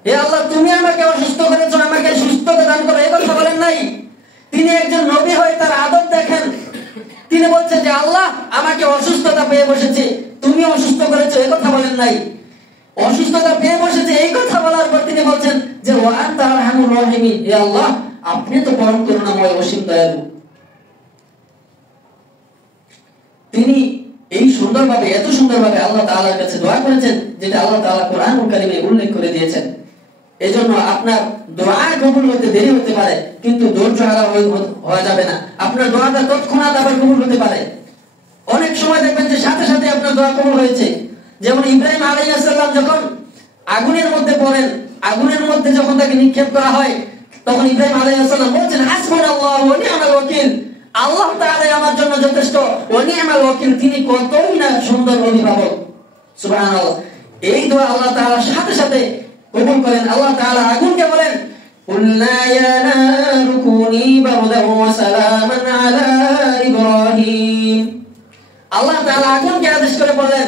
হে আল্লাহ তুমি আমাকে অসুস্থ করেছো, আমাকে সুস্থতা দান করো, এই কথা বলেন নাই। তিনি একজন নবী হয়ে তার আদব দেখেন, তিনি বলছেন যে আল্লাহ আমাকে অসুস্থতা পেয়ে বসেছে, তুমি অসুস্থ করেছো, এই কথা বলেন নাই। অসুস্থতা পেয়ে বসেছে এই কথা বলার পর তিনি বলছেন যে ওয়া আনতা আরহামুর রাহিমিন, হে আল্লাহ আপনি তো পরম করুণাময় অসীম দয়ালু। তিনি এই সুন্দরভাবে, এত সুন্দরভাবে আল্লাহ তাআলার কাছে দোয়া করেছেন, যেটা আল্লাহ তাআলা কোরআনুল কারীমে উল্লেখ করে দিয়েছেন। এজন্য আপনার দোয়া কবুল হতে দেরি হতে পারে, কিন্তু ধৈর্য হারা হওয়া যাবে না। আপনার দোয়াটা তৎক্ষণাৎ আবার কবুল হতে পারে। অনেক সময় দেখবেন যে সাথে সাথে আপনার দোয়া কবুল হয়েছে। যেমন ইব্রাহিম আলাইহিস সালাম যখন আগুনের মধ্যে পড়েন, আগুনের মধ্যে যখন তাকে নিক্ষেপ করা হয়, তখন ইব্রাহিম আলাইহিস সালাম বলেন হাসবুনাল্লাহু ওয়া নি'মাল ওয়াকিল, আল্লাহ তাআলাই আমার জন্য যথেষ্ট, ওয়া নি'মাল ওয়াকিল, তিনি কতই না সুন্দর অভিভাবক। সুবহানাল্লাহ। এই দোয়া আল্লাহ তাআলা সাথে সাথে কবুল করেন। আল্লাহ তাআলা আগুনকে বলেন, কুলনা ইয়া নারু কুনি বারদান ওয়া সালামান আলা ইব্রাহিম। আল্লাহ তাআলা আগুনকে আদেশ করে বললেন,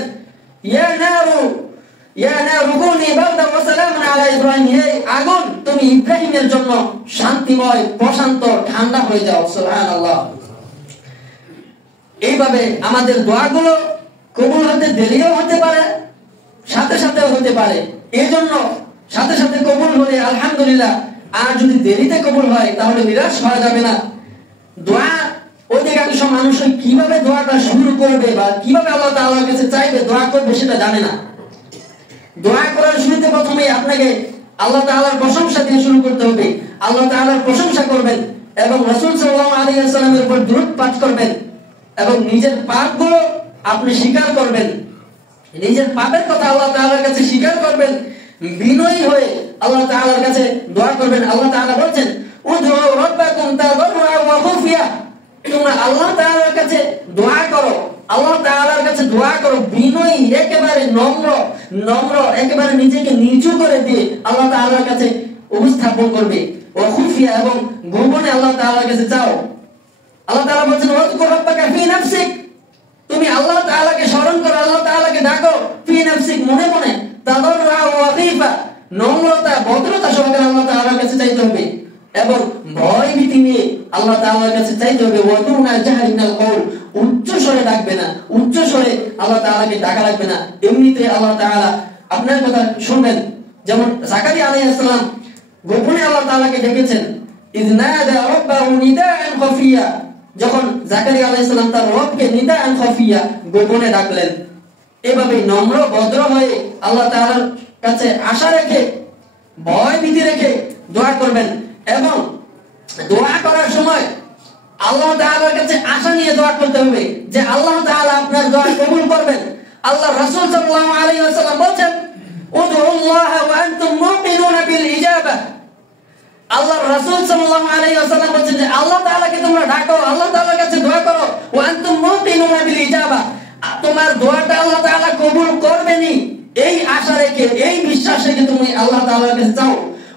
ইয়া নারু কুনি বারদান ওয়া সালামান আলা ইব্রাহিম, হে আগুন তুমি ইব্রাহিমের জন্য শান্তিময়, প্রশান্ত, ঠান্ডা হয়ে যাও। সুবহানাল্লাহ। এইভাবে আমাদের দোয়াগুলো কবুল হতে দেরিও হতে পারে, সাথে সাথেও হতে পারে। এজন্য সাথে সাথে কবুল হলে আলহামদুলিল্লাহ, আর যদি দেরিতে কবুল হয় তাহলে নিরাশ হওয়া যাবে না। দোয়া অধিকাংশ মানুষ কিভাবে দোয়াটা শুরু করবে বা কিভাবে আল্লাহ তাআলার কাছে চাইবে, দোয়া করবে সেটা জানে না। দোয়া করার শুরুতে প্রথমে আপনাকে আল্লাহ তাআলার প্রশংসা দিয়ে শুরু করতে হবে। আল্লাহ তাআলার প্রশংসা করবেন এবং রাসূল সাল্লাল্লাহু আলাইহি ওয়াসাল্লামের উপর দুরূদ পাঠ করবেন এবং নিজের পাপগুলো আপনি স্বীকার করবেন, নিজের পাপের কথা আল্লাহ তাআলার কাছে স্বীকার করবেন, বিনয়ী হয়ে আল্লাহ তাআলার কাছে দোয়া করবেন। আল্লাহ তাআলা বলেন, উদউ রাব্বাকুম তাদাররুআন ওয়া খুফিয়া, তোমরা আল্লাহ তাআলার কাছে দোয়া করো, আল্লাহ তাআলার কাছে দোয়া করো বিনয়ী, একেবারে নম্র, একেবারে নিজেকে নিচু করে দিয়ে আল্লাহ তাআলার কাছে উপস্থাপন করবে। ওয়া খুফিয়া, এবং গোপনে আল্লাহ তাআলার কাছে চাও। আল্লাহ তাআলা বলেন, ওয়াজকুর রাব্বাকা ফি নাফসিক, তুমি আল্লাহ তাআলাকে স্মরণ করো, আল্লাহ তাআলাকে ডাকো, ফি নাফসিক, মনে মনে, তাদাররুআন ওয়া খীফা, নম্রতা, ভদ্রতা সহকারে আল্লাহ তাআলার কাছে চাইতে হবে এবং ভয় ভীতি নিয়ে আল্লাহ তাআলার কাছে চাইতে হবে। ওয়া দুনা জাহরিনাল কওল, উচ্চ স্বরে ডাকবে না, উচ্চ স্বরে আল্লাহ তাআলাকে ডাকা লাগবে না। এমনিতে আল্লাহ তাআলা আপনার কথা শুনবেন। যেমন জাকারিয়া আলাইহিস সালাম গোপনে আল্লাহ তাআলাকে ডেকেছেন, ইযনাদা রাব্বাহু নিদাআন খাফিয়া, যখন জাকারিয়া আলাইহিস সালাম তার রবকে নিদাআন খাফিয়া, গোপনে ডাকলেন। এভাবে নম্র ভদ্র হয়ে আল্লাহ তাআলার কাছে আশা রেখে, ভয় ভীতি রেখে দোয়া করবেন এবং দোয়া করার সময় আল্লাহ তাআলার কাছে আশা নিয়ে দোয়া করতে হবে যে আল্লাহ তাআলা আপনার দোয়া কবুল করবেন। আল্লাহ রাসূল সাল্লাল্লাহু আলাইহি ওয়াসাল্লাম বলেন, উদউল্লাহ ওয়া আনতুম মুকিনুনা বিল ইজাবা, আল্লাহর রাসূল সাল্লাল্লাহু আলাইহি ওয়াসাল্লাম বলেন যে আল্লাহ তাআলাকে তোমরা ডাকো, আল্লাহ তাআলার কাছে দোয়া করো, ওয়া আনতুম মুকিনুনা বিল ইজাবা, তোমার দোয়াটা আল্লাহ তাআলা কবুল করবেনই, এই আশা রেখে, এই বিশ্বাস রেখে তুমি আল্লাহ তাআলার কাছে চাও।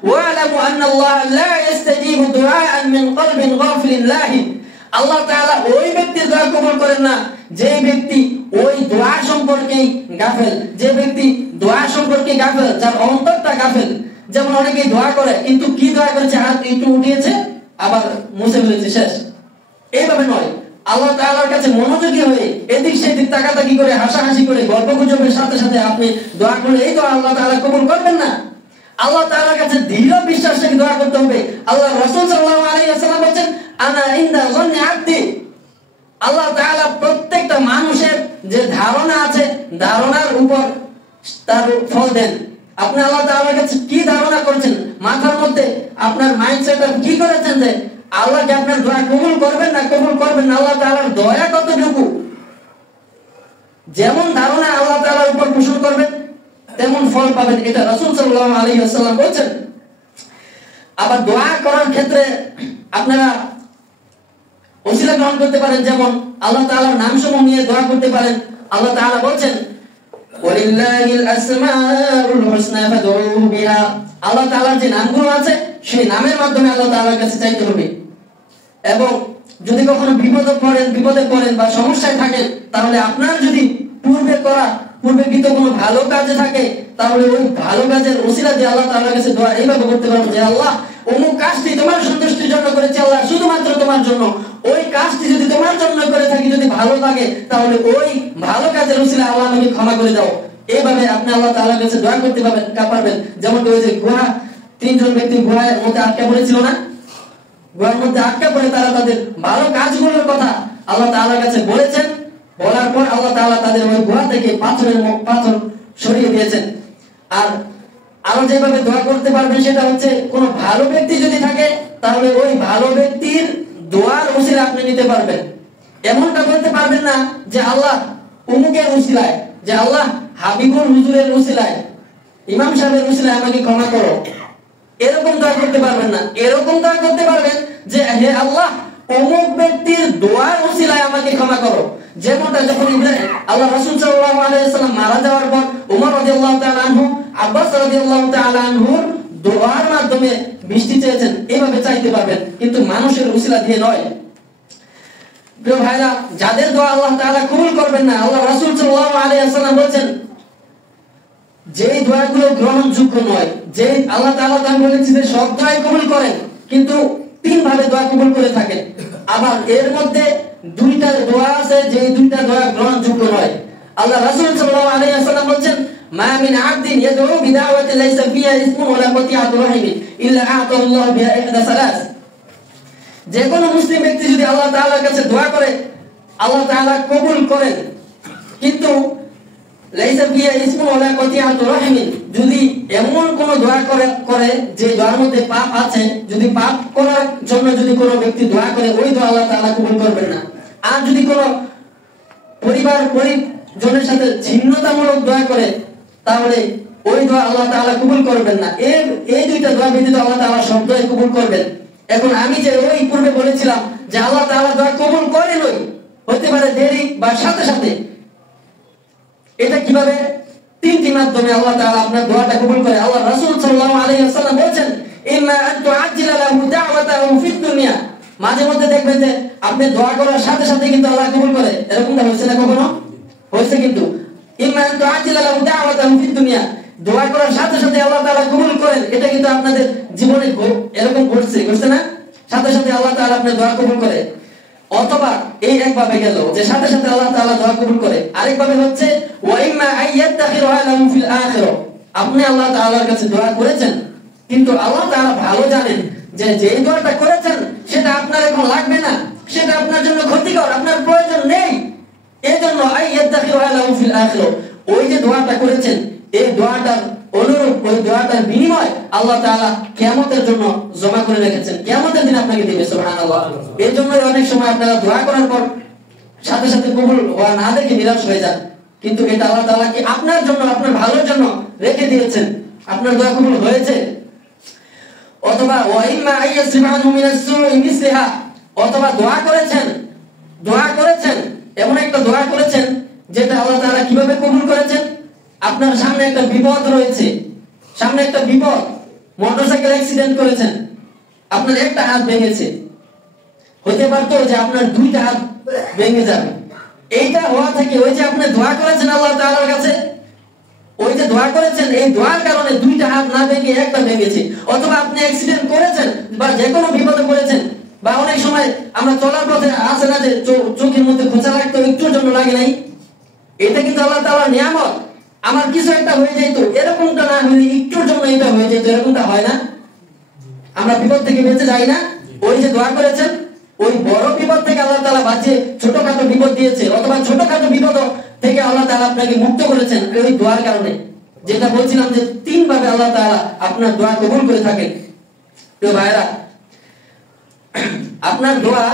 ওয়া আলামু আন্না আল্লাহ লা ইস্তাজিবু দুআআন মিন কলবিন গাফিলিন লাহি, আল্লাহ তাআলা ওই ব্যক্তির দোয়া কবুল করেন না যে ব্যক্তি ওই দোয়া সম্পর্কে গাফেল, যে ব্যক্তি দোয়া সম্পর্কে গাফেল, যার অন্তরটা গাফেল। যেমন অনেকে দোয়া করে কিন্তু কি দোয়া করেছে, হাত একটু উঠিয়েছে আবার মুছে ফেলেছে, শেষ। এইভাবে নয়, আল্লাহ তাআলার কাছে মনোযোগী হয়ে এদিক সেদিক তাকাতাকি করে হাসাহাসি করে গল্প গুজবের সাথে সাথে আপনি দোয়া করলে এই দোয়া আল্লাহ তাআলা কবুল করবেন না। আল্লাহ তাআলার কাছে দৃঢ় বিশ্বাস রেখে দোয়া করতে হবে। আল্লাহ রাসূল সাল্লাল্লাহু আলাইহি ওয়াসাল্লাম বলেন আনা ইনদা যন্নি আবদি, আল্লাহ তাআলা প্রত্যেকটা মানুষের যে ধারণা আছে ধারণার উপর তার ফল দেন। আপনি আল্লাহ তাআলার কাছে কি ধারণা করছেন, মাথার মধ্যে আপনার মাইন্ডসেট কি করেছেন যে আল্লাহকে আপনার দোয়া কবুল করবেন না কবুল করবেন না, আল্লাহ তাআলার দয়া কতটুকু, যেমন ধারণা আল্লাহ তাআলার উপর পোষণ করবেন তেমন ফল পাবেন, এটা রাসূল সাল্লাল্লাহু আলাইহি ওয়াসাল্লাম বলেছেন। আবার দোয়া করার ক্ষেত্রে আপনারা ওসিলা গ্রহণ করতে পারেন, যেমন আল্লাহ তাআলার নামসমূহ নিয়ে দোয়া করতে পারেন। আল্লাহ তাআলা বলেন ওয়ালিল্লাহিল আসমাউল হুসনা ফাদউহু বিহা, আল্লাহ তাআলার যে নামগুলো আছে সেই নামের মাধ্যমে আল্লাহ তাআলার কাছে চাইতে হবে। এবং যদি কখনো বিপদে পড়েন বা সমস্যায় থাকেন, তাহলে আপনার যদি পূর্বেকৃত কোনো ভালো কাজে থাকে, তাহলে ওই ভালো কাজের ওসিলা দিয়ে আল্লাহ তাআলার কাছে দোয়া এইভাবে করতে পারবেন যে আল্লাহ অমুক কাজটি তোমার সন্তুষ্টির জন্য করেছি, আল্লাহ শুধুমাত্র তোমার জন্য, ওই কাজটি যদি তোমার জন্য করে থাকি, যদি ভালো লাগে তাহলে ওই ভালো কাজের ওসিলা আল্লাহ আমাকে ক্ষমা করে দাও। এইভাবে আপনি আল্লাহ তাআলার কাছে দোয়া করতে পারবেন। যেমন ওই যে গুহা, তিনজন ব্যক্তি গুহার মধ্যে আটকা পড়েছিল না, গুহার মধ্যে আটকা পড়ে তারা তাদের ভালো কাজগুলোর কথা আল্লাহ তাআলার কাছে বলেছেন, বলার পর আল্লাহ তাআলা তাদের ওই গুহা থেকে পাথর সরিয়ে দিয়েছেন। আর আরো যেভাবে দোয়া করতে পারবেন সেটা হচ্ছে কোন ভালো ব্যক্তি যদি থাকে তাহলে ওই ভালো ব্যক্তির দোয়ার ওসিলা আপনি নিতে পারবেন। এমনটা বলতে পারবেন না যে আল্লাহ অমুকের ওসিলায়, যে আল্লাহ হাবিবুর হুজুরের ওসিলায়, ইমাম সাহেবের ওসিলায় আমাকে ক্ষমা করো, এরকম দোয়া করতে পারবেন না। এরকম দোয়া করতে পারবেন যে হে আল্লাহ অমুক ব্যক্তির দোয়ার ওসিলায় আমাকে ক্ষমা করো। যেমনটা যখন আল্লাহ রাসূল সাল্লাল্লাহু আলাইহি ওয়াসাল্লাম মারা যাওয়ার পর ওমর রাদিয়াল্লাহু তাআলা আনহু, আব্বাস রাদিয়াল্লাহু তাআলা আনহুর দোয়ার মাধ্যমে বৃষ্টি চেয়েছেন, এইভাবে চাইতে পারবেন, কিন্তু মানুষের ওসিলা দিয়ে নয়। প্রিয় ভাইরা, যাদের দোয়া আল্লাহ তাআলা কবুল করবেন না, আল্লাহ রাসূল সাল্লাল্লাহু আলাইহি ওয়াসাল্লাম বলেন যেই দোয়াগুলো গ্রহণযোগ্য নয়, যে আল্লাহ তাআলা তাআলা বলেছেন যে সব দোয়াই কবুল করেন, কিন্তু তিন ভাবে দোয়া কবুল করে থাকেন। আবার এর মধ্যে দুইটা দোয়া আছে যে দুইটা দোয়া গ্রহণযোগ্য নয়। আল্লাহ রাসূল সাল্লাল্লাহু আলাইহি ওয়াসাল্লাম বলেন মা মিন আবদিন ইয়াদউ বিদাওয়াতি লাইসা ফিহা ইসমুন ওয়ালা কাতিআতু রাহিম ইল্লা আ'তাহু আল্লাহু বিহা ইহদা সালাস, যে কোনো মুসলিম ব্যক্তি যদি আল্লাহ তাআলার কাছে দোয়া করে আল্লাহ তাআলা কবুল করেন, কিন্তু লাইসা ফিহা ইসমুন ওয়ালা কাতিআতু রাহিম, যদি এমন কোন দোয়া করে যে দোয়ার মধ্যে পাপ আছে, যদি পাপ করার জন্য যদি কোনো ব্যক্তি দোয়া করে, ওই দোয়া আল্লাহ তাআলা কবুল করবেন না। আর যদি কোনো পরিজনের সাথে ছিন্নতামূলক দোয়া করে, তাহলে ওই দোয়া আল্লাহ তাআলা কবুল করবেন না। এই দুইটা দোয়া ব্যতীত আল্লাহ তাআলা সব দোয়া কবুল করবেন। এখন আমি যে ওই পূর্বে বলেছিলাম যে আল্লাহ তাআলা দোয়া কবুল করেনই, হতে পারে দেরি বা সাথে সাথে, এটা কিভাবে? তিনটি মাধ্যমে আল্লাহ তাআলা আপনার দোয়াটা কবুল করে। আল্লাহ রাসূল সাল্লাল্লাহু আলাইহি ওয়াসাল্লাম বলেন ইম্মা আন তুআজ্জিলা লাহু দাওয়াতাহু ফিদ দুনিয়া, মাঝে মধ্যে দেখবেন যে আপনি দোয়া করার সাথে সাথে কিন্তু আল্লাহ কবুল করে, এরকমটা হয়েছে না কখনো? হয়েছে। কিন্তু ইম্মা আন তুআজ্জিলা লাহু দাওয়াতাহু ফিদ দুনিয়া, দোয়া করার সাথে সাথে আল্লাহ তাআলা কবুল করেন, এটা কিন্তু আপনাদের জীবনে এরকম ঘটছে না? সাথে সাথে আল্লাহ তাআলা আপনার দোয়া কবুল করে। অথবা এই একভাবে গেল যে সাথে সাথে আল্লাহ তাআলা দোয়া কবুল করে, আরেকভাবে হচ্ছে ওয়া ইম্মা আইয়াতাখিরুহা লাহু ফিল আখিরাহ, আপনি আল্লাহ তাআলার কাছে দোয়া করেছেন কিন্তু আল্লাহ তাআলা ভালো জানেন যে যেই দোয়াটা করেছেন সেটা আপনার এখন লাগবে না, সেটা আপনার জন্য ক্ষতিকর, আপনার প্রয়োজন নেই, এজন্য আইয়াতাখিরুহা লাহু ফিল আখিরাহ, ওই যে দোয়াটা করেছেন এই দোয়াটার অনুরূপ, ওই দোয়াটার বিনিময় আল্লাহ তাআলা কিয়ামতের জন্য জমা করে রেখেছেন, কিয়ামতের দিন আপনাকে দিবে। সুবহানাল্লাহ। এই জন্য অনেক সময় আপনারা দোয়া করার পর সাথে সাথে কবুল হওয়া না দেখে নিরাশ হয়ে যান, কিন্তু এটা আল্লাহ তাআলা কি আপনার জন্য, আপনার ভালোর জন্য রেখে দিয়েছেন, আপনার দোয়া কবুল হয়েছে। অথবা ওয়া ইম্মা আইয়াসরিফানহু মিনাস সুই মিসলিহা, অথবা দোয়া করেছেন এমন একটা দোয়া করেছেন যেটা আল্লাহ তাআলা কিভাবে কবুল করেছেন? আপনার সামনে একটা বিপদ রয়েছে, সামনে একটা বিপদ, মোটরসাইকেল অ্যাক্সিডেন্ট করেছেন, আপনার একটা হাত ভেঙেছে, হতে পারতো যে আপনার দুইটা হাত ভেঙে যাবে। এইটা হওয়া থেকে ওই যে আপনি দোয়া করেছেন আল্লাহ তাআলার কাছে, ওই যে দোয়া করেছেন এই দোয়ার কারণে দুইটা হাত না ভেঙে একটা ভেঙেছে। অথবা আপনি অ্যাক্সিডেন্ট করেছেন বা যে কোনো বিপদে পড়েছেন, বা অনেক সময় আমরা চলার পথে আছে না যে চোখের মধ্যে খোঁচা লাগতো, একটুর জন্য লাগে নাই, এটা কিন্তু আল্লাহ তাআলার নিয়ামত। আমার কিছু একটা হয়ে যেত, এরকমটা না হলে একটুর জন্য এটা হয়ে যেত, এরকমটা হয় না? আমরা বিপদ থেকে বেঁচে যাই না? ওই যে দোয়া করেছেন ওই বড় বিপদ থেকে আল্লাহ তাআলা বাঁচিয়ে ছোটখাটো বিপদ দিয়েছে, অথবা ছোটখাটো বিপদ থেকে আল্লাহ তাআলা আপনাকে মুক্ত করেছেন ওই দোয়ার কারণে। যেটা বলছিলাম যে 3 ভাবে আল্লাহ তাআলা আপনার দোয়া কবুল করে থাকেন। প্রিয় ভাইরা, আপনার দোয়া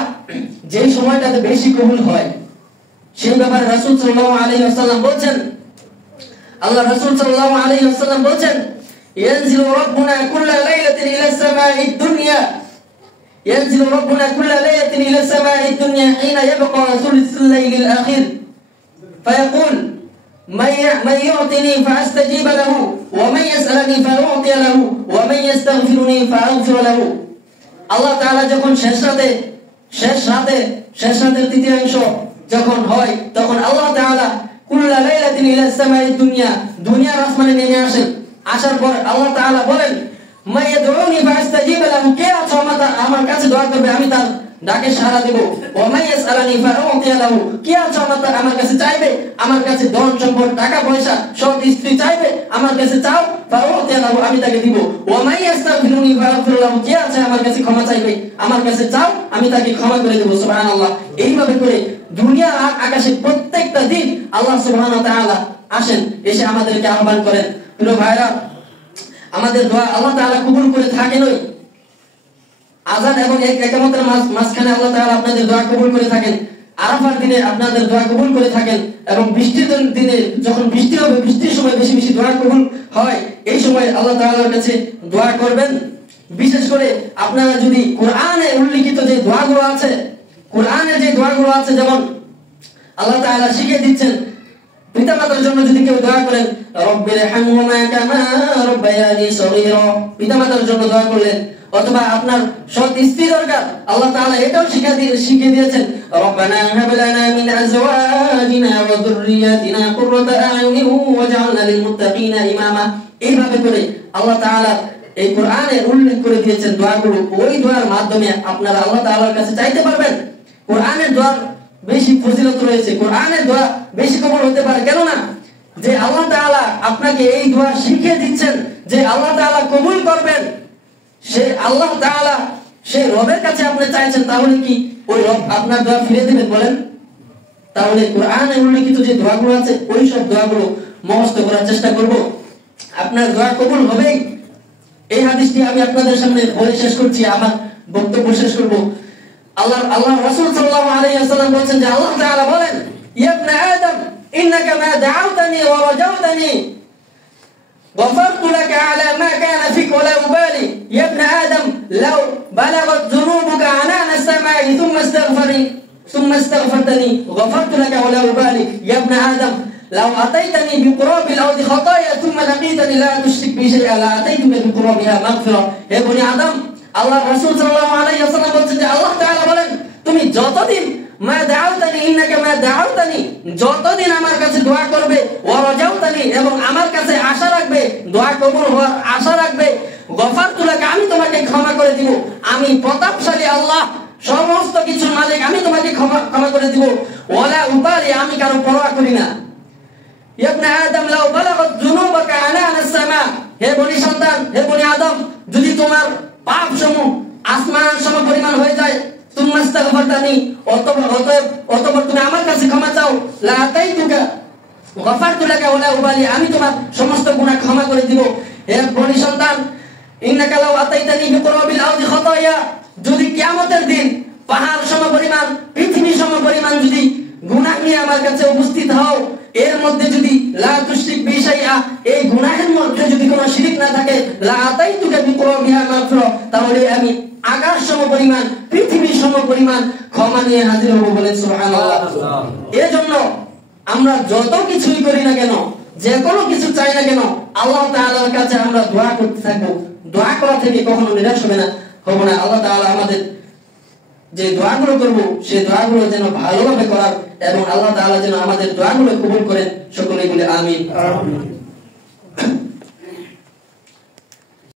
যেই সময়টাতে বেশি কবুল হয় সেই ব্যাপারে রাসূল সাল্লাল্লাহু আলাইহি ওয়াসাল্লাম বলছেন, আল্লাহ রাসূল সাল্লাল্লাহু আলাইহি ওয়াসাল্লাম বলছেন, ইয়ানজিলু রাব্বুনা কুল্লা লাইলাতিন ইলা সামাঈদ দুনিয়া, ينزل ربنا كل ليلة إلى السماء الدنيا حين يبقى ثلث الليل الأخير فيقول من يعطني فأستجيب له ومن يسألني فأعطي له ومن يستغفرني فأغفر له। আল্লাহ তাআলা যখন শেষ রাতের তৃতীয়াংশ যখন হয় তখন আল্লাহ তাআলা কুল্লা লাইলাতিন ইলা সামাঈদ দুনিয়া, দুনিয়ার আসমানে নেমে আসেন। আসার পর আল্লাহ তাআলা বলেন, মাইয়াদউনি ফাআস্তাজিব লাহু, কে আছে আমার কাছে দোয়া করবে আমি তার ডাকে সাড়া দেব। ওয়া মাইয়াসআলানি ফাউতি লাহু, কে আছে আমার কাছে চাইবে, আমার কাছে ধন সম্পদ টাকা পয়সা সৎ স্ত্রী চাইবে, আমার কাছে চাও, ফাউতি লাহু, আমি তাকে দিব। ওয়া মাইয়াস্তাগফিরুনি ফাগফির লাহু, কে আছে আমার কাছে ক্ষমা চাইবে, আমার কাছে চাও, আমি তাকে ক্ষমা করে দেব। সুবহানাল্লাহ। এইভাবে করে দুনিয়া আর আকাশে প্রত্যেকটা দিন আল্লাহ সুবহানাহু ওয়া তাআলা আসেন, এসে আমাদেরকে আহ্বান করেন। প্রিয় ভাইরা, আমাদের দোয়া আল্লাহ তাআলা কবুল করে থাকেন। ওই আযান এবং ইকামতের মাঝখানে আল্লাহ তাআলা আপনাদের দোয়া কবুল করে থাকেন। আরাফার দিনে আপনাদের দোয়া কবুল করে থাকেন। এবং বৃষ্টির দিনে যখন বৃষ্টি হবে, বৃষ্টির সময় বেশি বেশি দোয়া কবুল হয়, এই সময় আল্লাহ তাআলার কাছে দোয়া করবেন। বিশেষ করে আপনারা যদি কোরআনে উল্লেখিত যে দোয়াগুলো আছে, যেমন আল্লাহ তাআলা শিখিয়ে দিচ্ছেন, পিতামাতার জন্য যদি কেউ দোয়া করেন, রব্বির হামহুমা কামা রাব্বায়ানি সগীরা, পিতামাতার জন্য দোয়া করলেন। অথবা আপনার সৎ স্ত্রী দরকার, আল্লাহ তাআলা এটাও শিখিয়ে দিয়েছেন, রব্বানা হাব লানা মিন আজওয়াজিনা ওয়া যুররিয়াতিনা কুররাতা আ'য়ুনিন ওয়াজআলনা লিল মুত্তাকিনা ইমামা। এইভাবে করে আল্লাহ তাআলা এই কোরআনে উল্লেখ করে দিয়েছেন দোয়াগুলো। ওই দোয়ার মাধ্যমে আপনারা আল্লাহ তাআলার কাছে চাইতে পারবেন। কোরআনের দোয়ার বেশি ফজিলত রয়েছে, কোরআনের দোয়া বেশি কবুল হতে পারে। কেন না? যে আল্লাহ তাআলা আপনাকে এই দোয়া শিখিয়ে দিচ্ছেন যে আল্লাহ তাআলা কবুল করবেন, সে আল্লাহ তাআলা সেই রবের কাছে আপনি চাইছেন, তাহলে কি ওই রব আপনার দোয়া ফিরে দেবেন বলেন? তাহলে কোরআনে উল্লেখিত যে দোয়াগুলো আছে ওই সব দোয়াগুলো মুখস্থ করার চেষ্টা করব, আপনার দোয়া কবুল হবেই। এই হাদিসটি আমি আপনাদের সামনে বলে শেষ করছি, আমার বক্তব্য শেষ করব। আল্লাহ রাসূল সাল্লাল্লাহু আলাইহি ওয়াসাল্লাম বলেন যে আল্লাহ তাআলা বলেন, ইয়া ইবনে আদম ইন্নাকা মা দাআওতানি ওয়া রাজাওতানি গফারতু লাকা আলা মা কানা ফিক ওয়া লা উবালি, ইয়া ইবনে আদম লাউ বালাগাত যুনুবুকা আনানা আস-সামা'i thumma astaghfartani গফারতু লাকা ওয়া লা উবালি, ইয়া ইবনে আদম লাউ আতাইতানি বিকুরাবিল আরদি খাতায়া thumma লাকিতানি লা তুশরিক বি শাইআন লা আতাইতুকা বিকুরাবিহা মাগফিরা। হে বনি আদম, আল্লাহ রাসূল সাল্লাল্লাহু আলাইহি ওয়াসাল্লাম বলেন যে আল্লাহ তাআলা বলেন, তুমি যতদিন মা দাআওতানি ইন্নাকা মা দাআওতানি, যতদিন আমার কাছে দোয়া করবে, ওয়া রাজাওতানি, এবং আমার কাছে আশা রাখবে, দোয়া কবুল হওয়ার আশা রাখবে, গফারতু লাকা, আমি তোমাকে ক্ষমা করে দিব। আমি প্রতাপশালী আল্লাহ, সমস্ত কিছুর মালিক, আমি তোমাকে ক্ষমা করে দিব। ওয়ালা উবালি, আমি কারো পরোয়া করি না। ইয়া ইবনে আদম লাউ বালাগাত যুনুবাকা আনানা আস-সামা, হে বনি সন্তান, হে বনি আদম, যদি তোমার পাপ সমূহ আসমান সম পরিমাণ হয়ে যায়, তুম্মা আস্তাগফারতানি, অতঃপর তুমি আমার কাছে ক্ষমা চাও, লা আতাইতুকা গফারতু লাকা ওয়া লা উবালি, আমি তোমার সমস্ত গুনাহ ক্ষমা করে দিব। হে বনি সন্তান, ইন্নাকা লাউ আতাইতানি বিকুরাবিল আরদি খাতায়া, যদি কিয়ামতের দিন পাহাড় সম পরিমাণ, পৃথিবী সম পরিমাণ যদি গুনাহ নিয়ে আমার কাছে উপস্থিত হও, এর মধ্যে যদি লা তুশরিক বি শাইআ, এই গুনাহের মধ্যে যদি কোনো শিরক না থাকে, লাআতাইতুকা বিকুরবিহা মাগফিরা, তাহলে আমি আকাশ সম পরিমাণ, পৃথিবী সম পরিমাণ ক্ষমা নিয়ে হাজির হব, বলেন সুবহানাল্লাহ। এজন্য আমরা যত কিছুই করি না কেন, যে কোনো কিছু চাই না কেন, আল্লাহ তাআলার কাছে আমরা দোয়া করতে থাকবো। দোয়া করা থেকে কখনো নিরাশ হবে না, হব না। আল্লাহ তাআলা আমাদের যে দোয়াগুলো করব, সেই দোয়াগুলো যেন ভালোভাবে করার, এবং আল্লাহ তাআলা যেন আমাদের দোয়াগুলো কবুল করেন। সকলেই বলে আমিন।